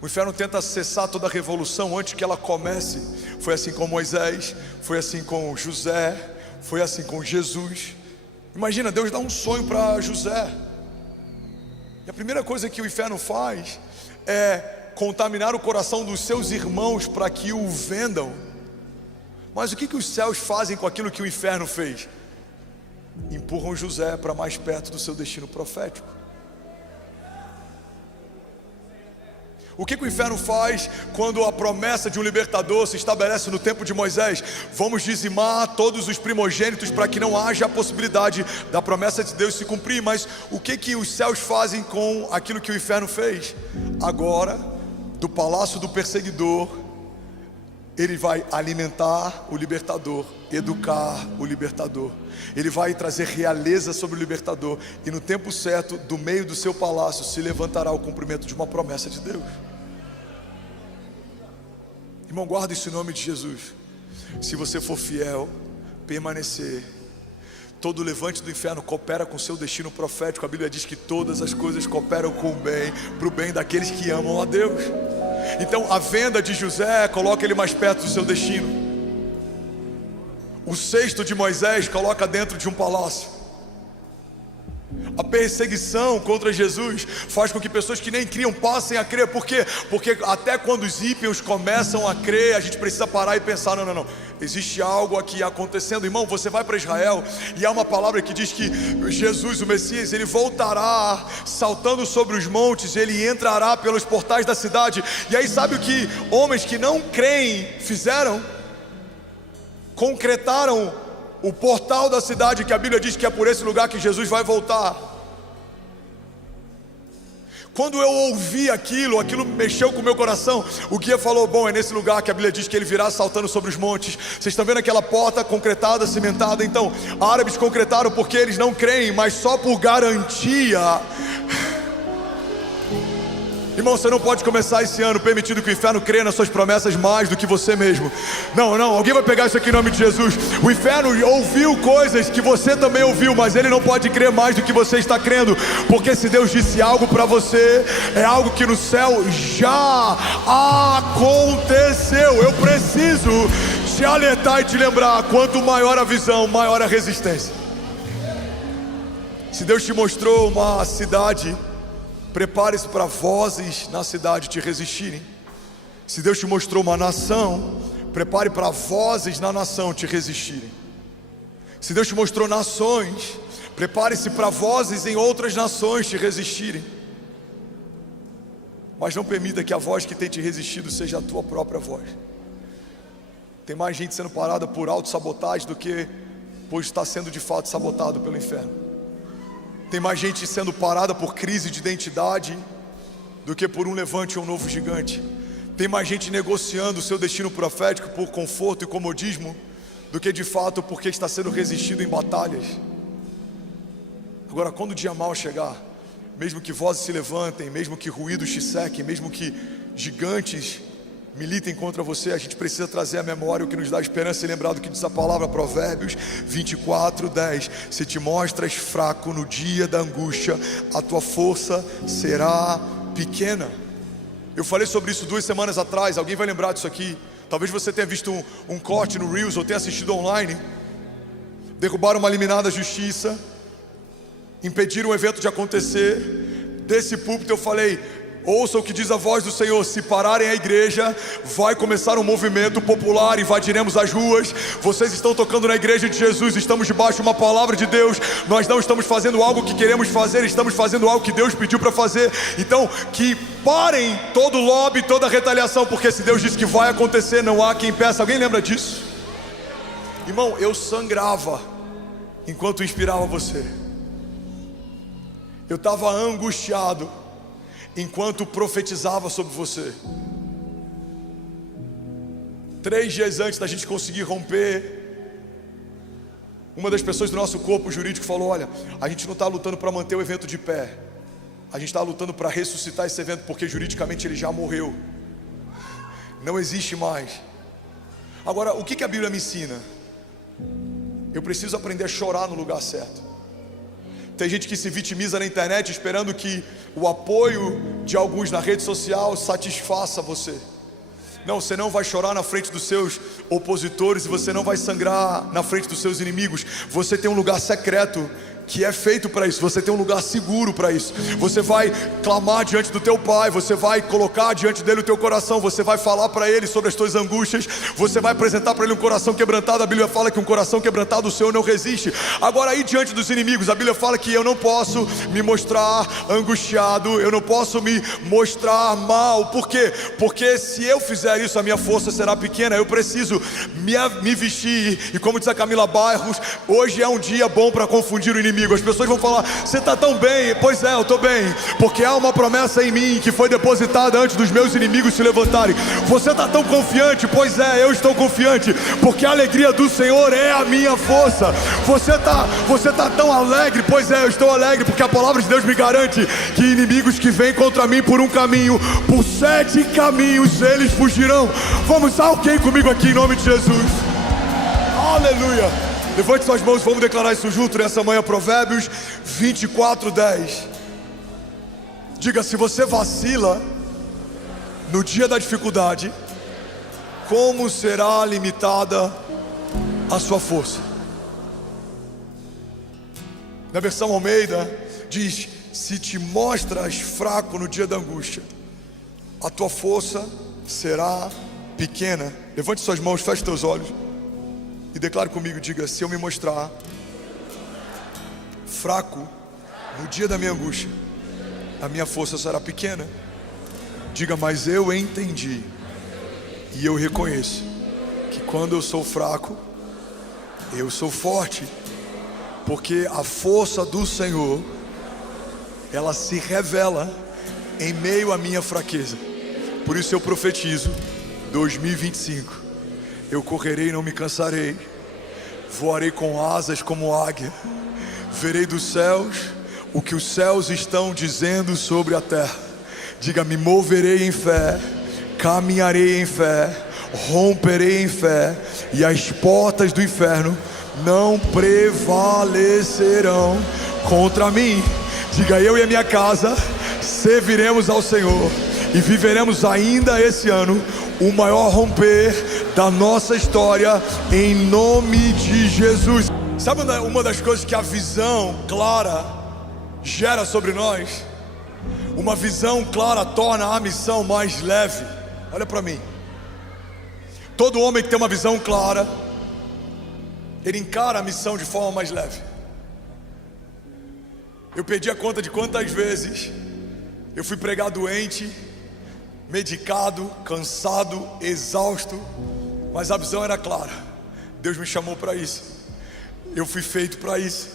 O inferno tenta cessar toda a revolução antes que ela comece. Foi assim com Moisés, foi assim com José, foi assim com Jesus. Imagina, Deus dá um sonho para José, e a primeira coisa que o inferno faz é contaminar o coração dos seus irmãos para que o vendam. Mas o que os céus fazem com aquilo que o inferno fez? Empurram José para mais perto do seu destino profético. O que o inferno faz quando a promessa de um libertador se estabelece no tempo de Moisés? Vamos dizimar todos os primogênitos para que não haja a possibilidade da promessa de Deus se cumprir. Mas o que os céus fazem com aquilo que o inferno fez? Agora, do palácio do perseguidor, ele vai alimentar o libertador, educar o libertador. Ele vai trazer realeza sobre o libertador. E no tempo certo, do meio do seu palácio, se levantará o cumprimento de uma promessa de Deus. Irmão, guarda isso em nome de Jesus. Se você for fiel, permanecer, todo levante do inferno coopera com o seu destino profético. A Bíblia diz que todas as coisas cooperam com o bem, para o bem daqueles que amam a Deus. Então a venda de José coloca ele mais perto do seu destino. O cesto de Moisés coloca dentro de um palácio. A perseguição contra Jesus faz com que pessoas que nem criam passem a crer. Por quê? Porque até quando os ímpios começam a crer, a gente precisa parar e pensar, não, existe algo aqui acontecendo. Irmão, você vai para Israel e há uma palavra que diz que Jesus, o Messias, ele voltará saltando sobre os montes, ele entrará pelos portais da cidade. E aí sabe o que homens que não creem fizeram? Concretaram o portal da cidade, que a Bíblia diz que é por esse lugar que Jesus vai voltar. Quando eu ouvi aquilo mexeu com o meu coração. O guia falou, bom, é nesse lugar que a Bíblia diz que ele virá saltando sobre os montes. Vocês estão vendo aquela porta concretada, cimentada? Então, árabes concretaram porque eles não creem, mas só por garantia. Irmão, você não pode começar esse ano permitindo que o inferno creia nas suas promessas mais do que você mesmo. Não, alguém vai pegar isso aqui em nome de Jesus. O inferno ouviu coisas que você também ouviu, mas ele não pode crer mais do que você está crendo. Porque se Deus disse algo para você, é algo que no céu já aconteceu. Eu preciso te alertar e te lembrar, quanto maior a visão, maior a resistência. Se Deus te mostrou uma cidade, prepare-se para vozes na cidade te resistirem. Se Deus te mostrou uma nação, prepare para vozes na nação te resistirem. Se Deus te mostrou nações, prepare-se para vozes em outras nações te resistirem. Mas não permita que a voz que tem te resistido seja a tua própria voz. Tem mais gente sendo parada por autossabotagem do que por estar sendo de fato sabotado pelo inferno. Tem mais gente sendo parada por crise de identidade do que por um levante ou um novo gigante. Tem mais gente negociando o seu destino profético por conforto e comodismo do que de fato porque está sendo resistido em batalhas. Agora, quando o dia mau chegar, mesmo que vozes se levantem, mesmo que ruídos te sequem, mesmo que gigantes militem contra você, a gente precisa trazer à memória o que nos dá esperança e lembrar do que diz a palavra, Provérbios 24:10. Se te mostras fraco no dia da angústia, a tua força será pequena. Eu falei sobre isso 2 semanas atrás, alguém vai lembrar disso aqui. Talvez você tenha visto um corte no Reels ou tenha assistido online. Derrubaram uma liminar da justiça, impediram o evento de acontecer. Desse púlpito eu falei, ouça o que diz a voz do Senhor, se pararem a igreja, vai começar um movimento popular, invadiremos as ruas. Vocês estão tocando na igreja de Jesus, estamos debaixo de uma palavra de Deus. Nós não estamos fazendo algo que queremos fazer, estamos fazendo algo que Deus pediu para fazer. Então, que parem todo lobby, toda retaliação, porque se Deus disse que vai acontecer, não há quem impeça. Alguém lembra disso? Irmão, eu sangrava enquanto inspirava você. Eu estava angustiado enquanto profetizava sobre você. 3 dias antes da gente conseguir romper, uma das pessoas do nosso corpo jurídico falou, olha, a gente não está lutando para manter o evento de pé, a gente está lutando para ressuscitar esse evento, porque juridicamente ele já morreu, não existe mais. Agora, o que a Bíblia me ensina? Eu preciso aprender a chorar no lugar certo. Tem gente que se vitimiza na internet esperando que o apoio de alguns na rede social satisfaça você. Não, você não vai chorar na frente dos seus opositores e você não vai sangrar na frente dos seus inimigos. Você tem um lugar secreto que é feito para isso. Você tem um lugar seguro para isso. Você vai clamar diante do teu pai, você vai colocar diante dele o teu coração, você vai falar para ele sobre as tuas angústias, você vai apresentar para ele um coração quebrantado. A Bíblia fala que um coração quebrantado o Senhor não resiste. Agora aí diante dos inimigos, a Bíblia fala que eu não posso me mostrar angustiado, eu não posso me mostrar mal. Por quê? Porque se eu fizer isso, a minha força será pequena. Eu preciso me vestir, e como diz a Camila Bairros, hoje é um dia bom para confundir o inimigo. As pessoas vão falar: você está tão bem. Pois é, eu estou bem, porque há uma promessa em mim que foi depositada antes dos meus inimigos se levantarem. Você está tão confiante. Pois é, eu estou confiante, porque a alegria do Senhor é a minha força. Você tá tão alegre. Pois é, eu estou alegre, porque a palavra de Deus me garante que inimigos que vêm contra mim por um caminho, por 7 caminhos eles fugirão. Vamos, alguém comigo aqui em nome de Jesus. Aleluia. Levante suas mãos, vamos declarar isso junto nessa manhã. Provérbios 24:10. Diga: se você vacila no dia da dificuldade, como será limitada a sua força? Na versão Almeida diz: se te mostras fraco no dia da angústia, a tua força será pequena. Levante suas mãos, feche teus olhos e declare comigo. Diga: se eu me mostrar fraco no dia da minha angústia, a minha força será pequena. Diga: mas eu entendi e eu reconheço que quando eu sou fraco, eu sou forte, porque a força do Senhor, ela se revela em meio à minha fraqueza. Por isso eu profetizo 2025: eu correrei e não me cansarei, voarei com asas como águia, verei dos céus o que os céus estão dizendo sobre a terra. Diga: me moverei em fé, caminharei em fé, romperei em fé, e as portas do inferno não prevalecerão contra mim. Diga: eu e a minha casa serviremos ao Senhor e viveremos ainda esse ano o maior romper da nossa história, em nome de Jesus. Sabe uma das coisas que a visão clara gera sobre nós? Uma visão clara torna a missão mais leve. Olha para mim. Todo homem que tem uma visão clara, ele encara a missão de forma mais leve. Eu perdi a conta de quantas vezes eu fui pregar doente, medicado, cansado, exausto, mas a visão era clara. Deus me chamou para isso. Eu fui feito para isso.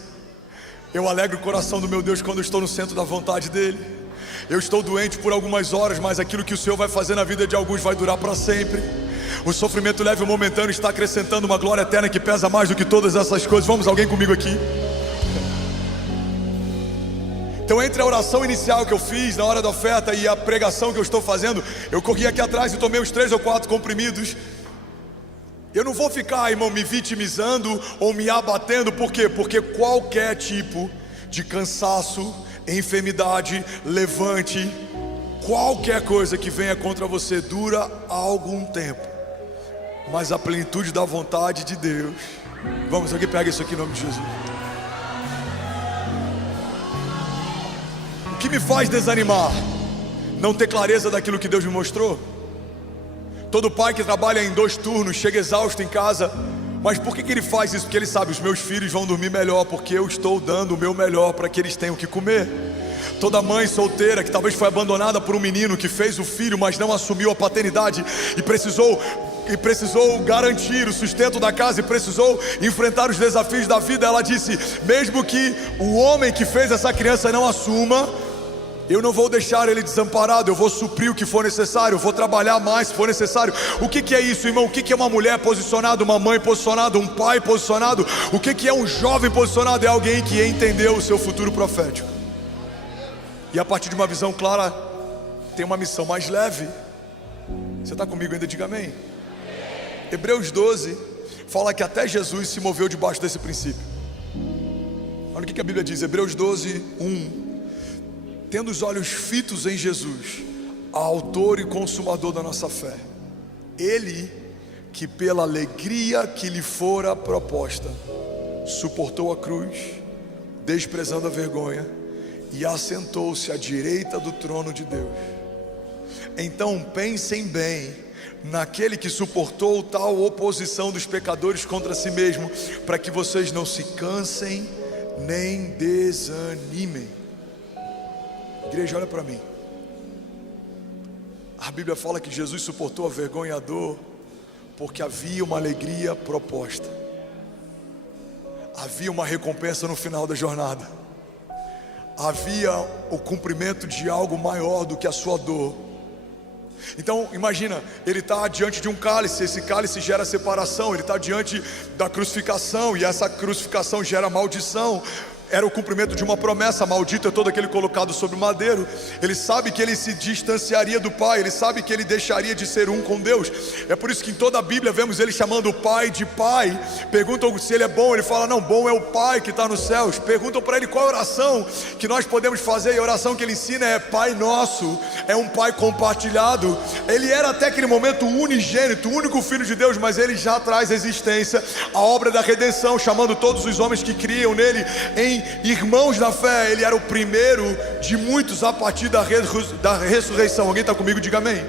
Eu alegro o coração do meu Deus quando eu estou no centro da vontade dEle. Eu estou doente por algumas horas, mas aquilo que o Senhor vai fazer na vida de alguns vai durar para sempre. O sofrimento leve e momentâneo está acrescentando uma glória eterna que pesa mais do que todas essas coisas. Vamos, alguém comigo aqui? Então, entre a oração inicial que eu fiz na hora da oferta e a pregação que eu estou fazendo, eu corri aqui atrás e tomei uns 3 ou 4 comprimidos. Eu não vou ficar, irmão, me vitimizando ou me abatendo. Por quê? Porque qualquer tipo de cansaço, enfermidade, levante, qualquer coisa que venha contra você dura algum tempo, mas a plenitude da vontade de Deus. Vamos, alguém pega isso aqui em nome de Jesus. O que me faz desanimar? Não ter clareza daquilo que Deus me mostrou. Todo pai que trabalha em 2 turnos chega exausto em casa. Mas por que ele faz isso? Porque ele sabe: os meus filhos vão dormir melhor, porque eu estou dando o meu melhor para que eles tenham o que comer. Toda mãe solteira que talvez foi abandonada por um menino que fez o filho, mas não assumiu a paternidade e precisou garantir o sustento da casa e precisou enfrentar os desafios da vida, ela disse: mesmo que o homem que fez essa criança não assuma, eu não vou deixar ele desamparado, eu vou suprir o que for necessário, eu vou trabalhar mais se for necessário. O que é isso, irmão? O que é uma mulher posicionada, uma mãe posicionada, um pai posicionado? O que é um jovem posicionado? É alguém que entendeu o seu futuro profético, e a partir de uma visão clara tem uma missão mais leve. Você está comigo ainda? Diga amém. Hebreus 12 fala que até Jesus se moveu debaixo desse princípio. Olha o que a Bíblia diz, Hebreus 12, 1. Tendo os olhos fitos em Jesus, autor e consumador da nossa fé, Ele que pela alegria que lhe fora proposta, suportou a cruz, desprezando a vergonha, e assentou-se à direita do trono de Deus. Então pensem bem naquele que suportou tal oposição dos pecadores contra si mesmo, para que vocês não se cansem nem desanimem. Igreja, olha para mim. A Bíblia fala que Jesus suportou a vergonha e a dor porque havia uma alegria proposta, havia uma recompensa no final da jornada, havia o cumprimento de algo maior do que a sua dor. Então imagina, ele está diante de um cálice, esse cálice gera separação, ele está diante da crucificação, e essa crucificação gera maldição. Era o cumprimento de uma promessa. Maldito é todo aquele colocado sobre o madeiro. Ele sabe que ele se distanciaria do Pai, ele sabe que ele deixaria de ser um com Deus. É por isso que em toda a Bíblia vemos ele chamando o Pai de Pai. Perguntam se ele é bom, ele fala: não, bom é o Pai que está nos céus. Perguntam para ele qual a oração que nós podemos fazer, e a oração que ele ensina é Pai Nosso. É um Pai compartilhado. Ele era até aquele momento unigênito, o único Filho de Deus, mas ele já traz existência a obra da redenção, chamando todos os homens que criam nele em irmãos da fé. Ele era o primeiro de muitos a partir da ressurreição. Alguém está comigo? Diga amém.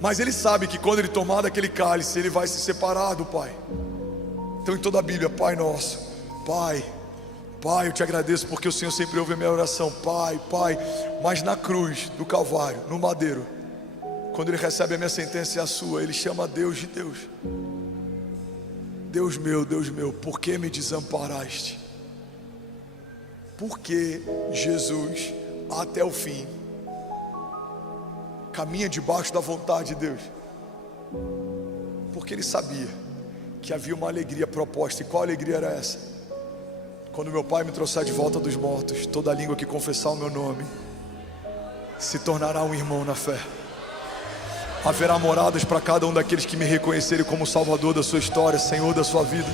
Mas ele sabe que quando ele tomar daquele cálice, ele vai se separar do Pai. Então em toda a Bíblia, Pai Nosso, Pai, Pai, eu te agradeço porque o Senhor sempre ouve a minha oração, Pai, Pai. Mas na cruz do Calvário, no madeiro, quando ele recebe a minha sentença e a sua, ele chama Deus de Deus. Deus meu, por que me desamparaste? Porque Jesus, até o fim, caminha debaixo da vontade de Deus, porque ele sabia que havia uma alegria proposta. E qual alegria era essa? Quando meu Pai me trouxer de volta dos mortos, toda língua que confessar o meu nome se tornará um irmão na fé. Haverá moradas para cada um daqueles que me reconhecerem como Salvador da sua história, Senhor da sua vida.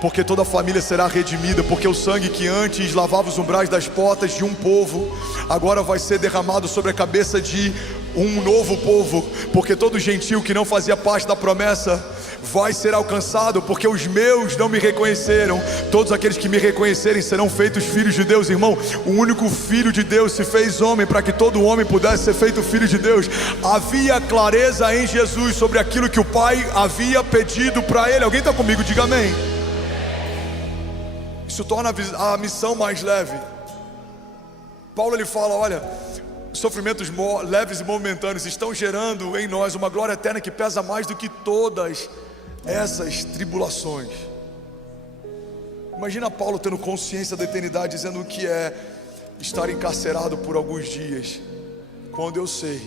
Porque toda a família será redimida, porque o sangue que antes lavava os umbrais das portas de um povo, agora vai ser derramado sobre a cabeça de um novo povo. Porque todo gentil que não fazia parte da promessa vai ser alcançado, porque os meus não me reconheceram. Todos aqueles que me reconhecerem serão feitos filhos de Deus. Irmão, o único Filho de Deus se fez homem para que todo homem pudesse ser feito filho de Deus. Havia clareza em Jesus sobre aquilo que o Pai havia pedido para ele. Alguém está comigo? Diga amém. Isso torna a missão mais leve. Paulo ele fala: olha, sofrimentos leves e momentâneos estão gerando em nós uma glória eterna que pesa mais do que todas essas tribulações. Imagina Paulo tendo consciência da eternidade, dizendo o que é estar encarcerado por alguns dias, quando eu sei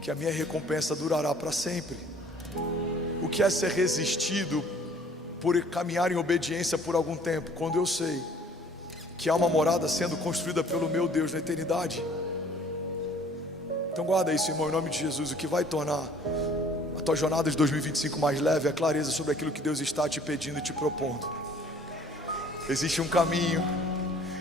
que a minha recompensa durará para sempre. O que é ser resistido por caminhar em obediência por algum tempo, quando eu sei que há uma morada sendo construída pelo meu Deus na eternidade. Então guarda isso, irmão, em nome de Jesus. O que vai tornar a tua jornada de 2025 mais leve é a clareza sobre aquilo que Deus está te pedindo e te propondo. Existe um caminho,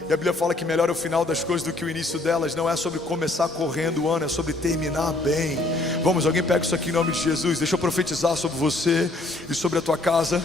e a Bíblia fala que melhor é o final das coisas do que o início delas. Não é sobre começar correndo o ano, é sobre terminar bem. Vamos, alguém pega isso aqui em nome de Jesus. Deixa eu profetizar sobre você e sobre a tua casa.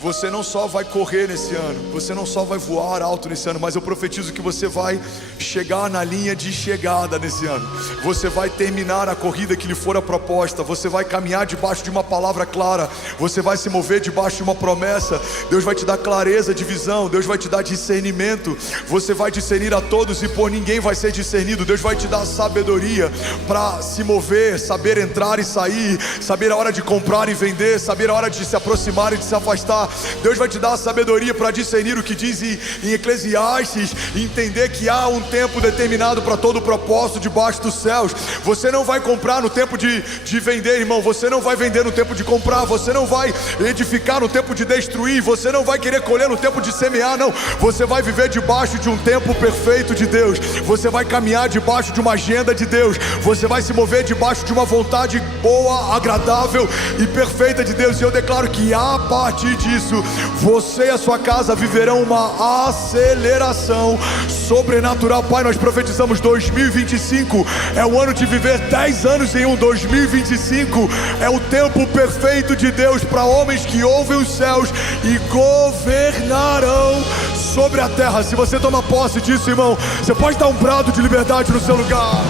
Você não só vai correr nesse ano, você não só vai voar alto nesse ano, mas eu profetizo que você vai chegar na linha de chegada nesse ano. Você vai terminar a corrida que lhe for a proposta. Você vai caminhar debaixo de uma palavra clara. Você vai se mover debaixo de uma promessa. Deus vai te dar clareza de visão. Deus vai te dar discernimento. Você vai discernir a todos e por ninguém vai ser discernido. Deus vai te dar sabedoria para se mover, saber entrar e sair, saber a hora de comprar e vender, saber a hora de se aproximar e de se afastar. Deus vai te dar a sabedoria para discernir o que diz em Eclesiastes, e entender que há um tempo determinado para todo o propósito debaixo dos céus. Você não vai comprar no tempo de vender, irmão. Você não vai vender no tempo de comprar. Você não vai edificar no tempo de destruir. Você não vai querer colher no tempo de semear, não. Você vai viver debaixo de um tempo perfeito de Deus. Você vai caminhar debaixo de uma agenda de Deus. Você vai se mover debaixo de uma vontade boa, agradável e perfeita de Deus. E eu declaro que a partir disso disso, você e a sua casa viverão uma aceleração sobrenatural. Pai, nós profetizamos 2025 é o ano de viver 10 anos em um. 2025 é o tempo perfeito de Deus para homens que ouvem os céus e governarão sobre a terra. Se você toma posse disso, irmão, você pode dar um brado de liberdade no seu lugar.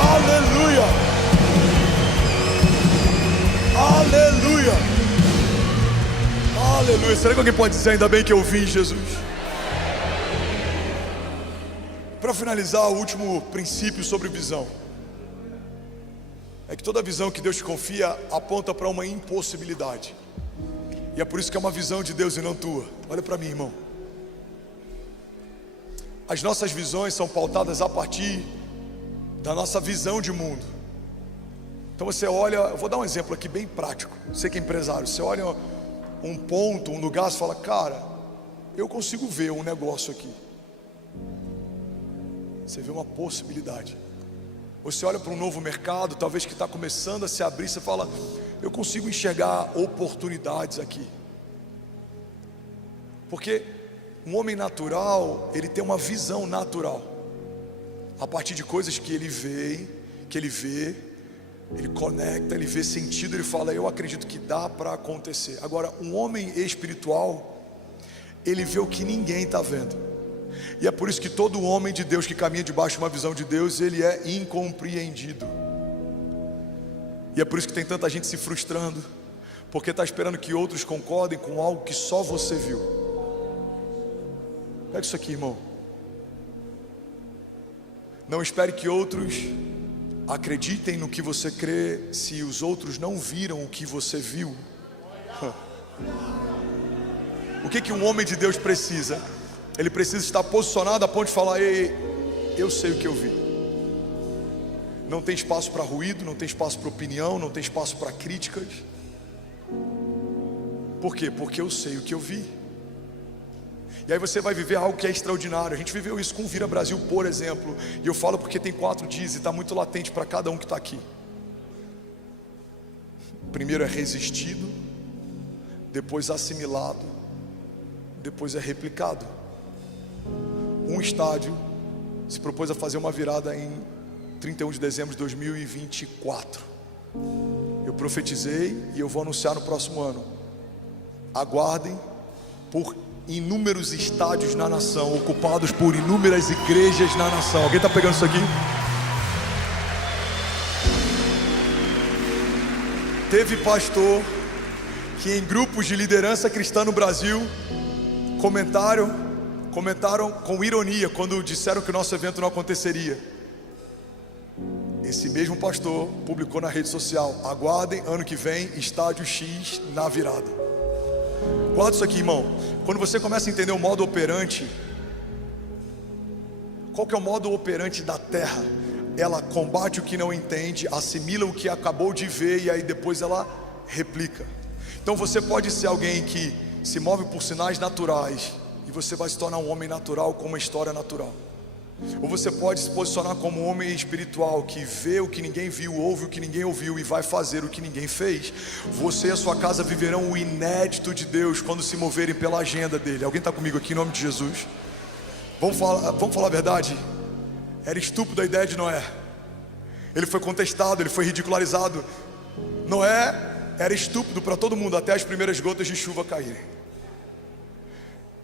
Aleluia, aleluia, aleluia. Será que alguém pode dizer ainda bem que eu vim, Jesus? Para finalizar, o último princípio sobre visão é que toda visão que Deus te confia aponta para uma impossibilidade. E é por isso que é uma visão de Deus e não tua. Olha para mim, irmão. As nossas visões são pautadas a partir da nossa visão de mundo. Então você olha, eu vou dar um exemplo aqui bem prático. Você que é empresário, você olha um ponto, um lugar, você fala, cara, eu consigo ver um negócio aqui. Você vê uma possibilidade. Você olha para um novo mercado, talvez que está começando a se abrir, você fala, eu consigo enxergar oportunidades aqui. Porque um homem natural, ele tem uma visão natural, a partir de coisas que ele vê, ele conecta, ele vê sentido, ele fala, eu acredito que dá para acontecer. Agora, um homem espiritual, ele vê o que ninguém está vendo. E é por isso que todo homem de Deus que caminha debaixo de uma visão de Deus, ele é incompreendido. E é por isso que tem tanta gente se frustrando, porque está esperando que outros concordem com algo que só você viu. Pega isso aqui, irmão. Não espere que outros acreditem no que você crê, se os outros não viram o que você viu. O que um homem de Deus precisa? Ele precisa estar posicionado a ponto de falar, ei, eu sei o que eu vi. Não tem espaço para ruído, não tem espaço para opinião, não tem espaço para críticas. Por quê? Porque eu sei o que eu vi. E aí você vai viver algo que é extraordinário. A gente viveu isso com o Vira Brasil, por exemplo. E eu falo porque tem 4 dias e está muito latente para cada um que está aqui. Primeiro é resistido, depois assimilado, depois é replicado. Um estádio se propôs a fazer uma virada em 31 de dezembro de 2024. Eu profetizei e eu vou anunciar no próximo ano. Aguardem por inúmeros estádios na nação, ocupados por inúmeras igrejas na nação. Alguém está pegando isso aqui? Teve pastor que em grupos de liderança cristã no Brasil comentaram com ironia quando disseram que o nosso evento não aconteceria. Esse mesmo pastor publicou na rede social, aguardem ano que vem, estádio X na virada. Guarda isso aqui, irmão. Quando você começa a entender o modo operante, qual que é o modo operante da terra? Ela combate o que não entende, assimila o que acabou de ver e aí depois ela replica. Então você pode ser alguém que se move por sinais naturais e você vai se tornar um homem natural com uma história natural. Ou você pode se posicionar como um homem espiritual que vê o que ninguém viu, ouve o que ninguém ouviu e vai fazer o que ninguém fez. Você e a sua casa viverão o inédito de Deus quando se moverem pela agenda dele. Alguém está comigo aqui em nome de Jesus? Vamos falar a verdade? Era estúpido a ideia de Noé. Ele foi contestado, ele foi ridicularizado. Noé era estúpido para todo mundo até as primeiras gotas de chuva caírem.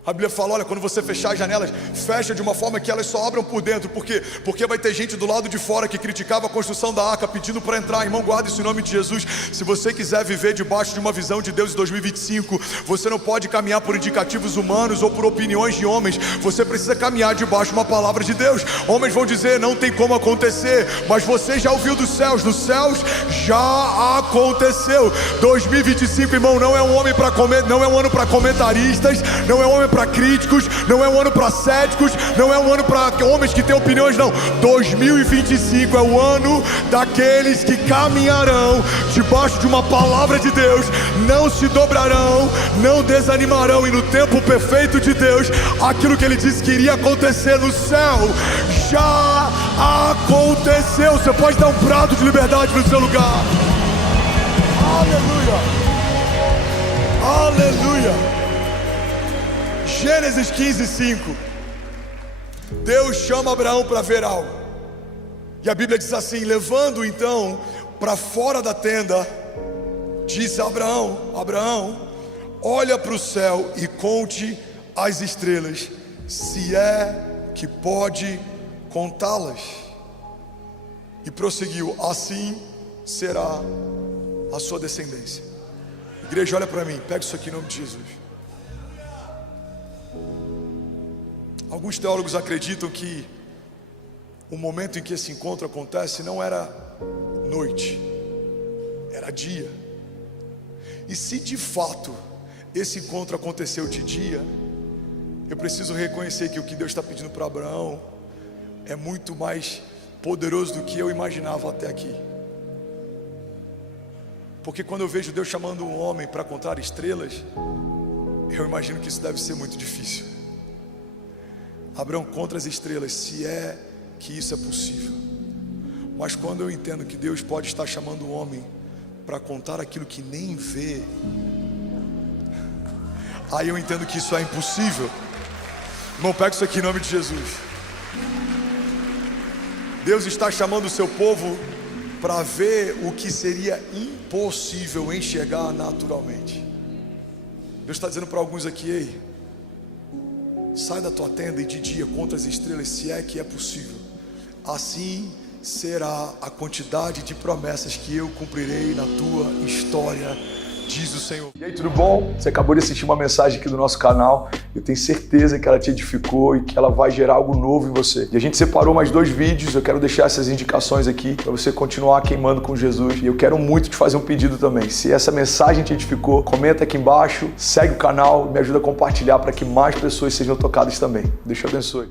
A Bíblia fala, olha, quando você fechar as janelas, fecha de uma forma que elas só abram por dentro. Por quê? Porque vai ter gente do lado de fora que criticava a construção da arca, pedindo para entrar. Irmão, guarda isso em nome de Jesus. Se você quiser viver debaixo de uma visão de Deus em 2025, você não pode caminhar por indicativos humanos ou por opiniões de homens. Você precisa caminhar debaixo de uma palavra de Deus. Homens vão dizer, não tem como acontecer, mas você já ouviu dos céus. Nos céus já aconteceu. 2025, irmão, não é um homem para comer, não é um ano para comentaristas, não é um homem para críticos, não é um ano para céticos, não é um ano para homens que têm opiniões, não. 2025 é o ano daqueles que caminharão debaixo de uma palavra de Deus, não se dobrarão, não desanimarão, e no tempo perfeito de Deus, aquilo que ele disse que iria acontecer no céu, já aconteceu. Você pode dar um brado de liberdade no seu lugar. Aleluia, Aleluia. Gênesis 15:5. Deus chama Abraão para ver algo. E a Bíblia diz assim: levando então para fora da tenda, disse a Abraão: Abraão, olha para o céu e conte as estrelas, se é que pode contá-las. E prosseguiu: assim será a sua descendência. Igreja, olha para mim, pega isso aqui em nome de Jesus. Alguns teólogos acreditam que o momento em que esse encontro acontece não era noite, era dia. E se de fato esse encontro aconteceu de dia, eu preciso reconhecer que o que Deus está pedindo para Abraão é muito mais poderoso do que eu imaginava até aqui. Porque quando eu vejo Deus chamando um homem para contar estrelas, eu imagino que isso deve ser muito difícil. Abraão conta as estrelas, se é que isso é possível. Mas quando eu entendo que Deus pode estar chamando o homem para contar aquilo que nem vê, aí eu entendo que isso é impossível. Irmão, pega isso aqui em nome de Jesus. Deus está chamando o seu povo para ver o que seria impossível enxergar naturalmente. Deus está dizendo para alguns aqui: ei, sai da tua tenda e de dia conta as estrelas, se é que é possível. Assim será a quantidade de promessas que eu cumprirei na tua história, diz o Senhor. E aí, tudo bom? Você acabou de assistir uma mensagem aqui do nosso canal. Eu tenho certeza que ela te edificou e que ela vai gerar algo novo em você. E a gente separou mais 2 vídeos. Eu quero deixar essas indicações aqui para você continuar queimando com Jesus. E eu quero muito te fazer um pedido também. Se essa mensagem te edificou, comenta aqui embaixo, segue o canal, me ajuda a compartilhar para que mais pessoas sejam tocadas também. Deus te abençoe.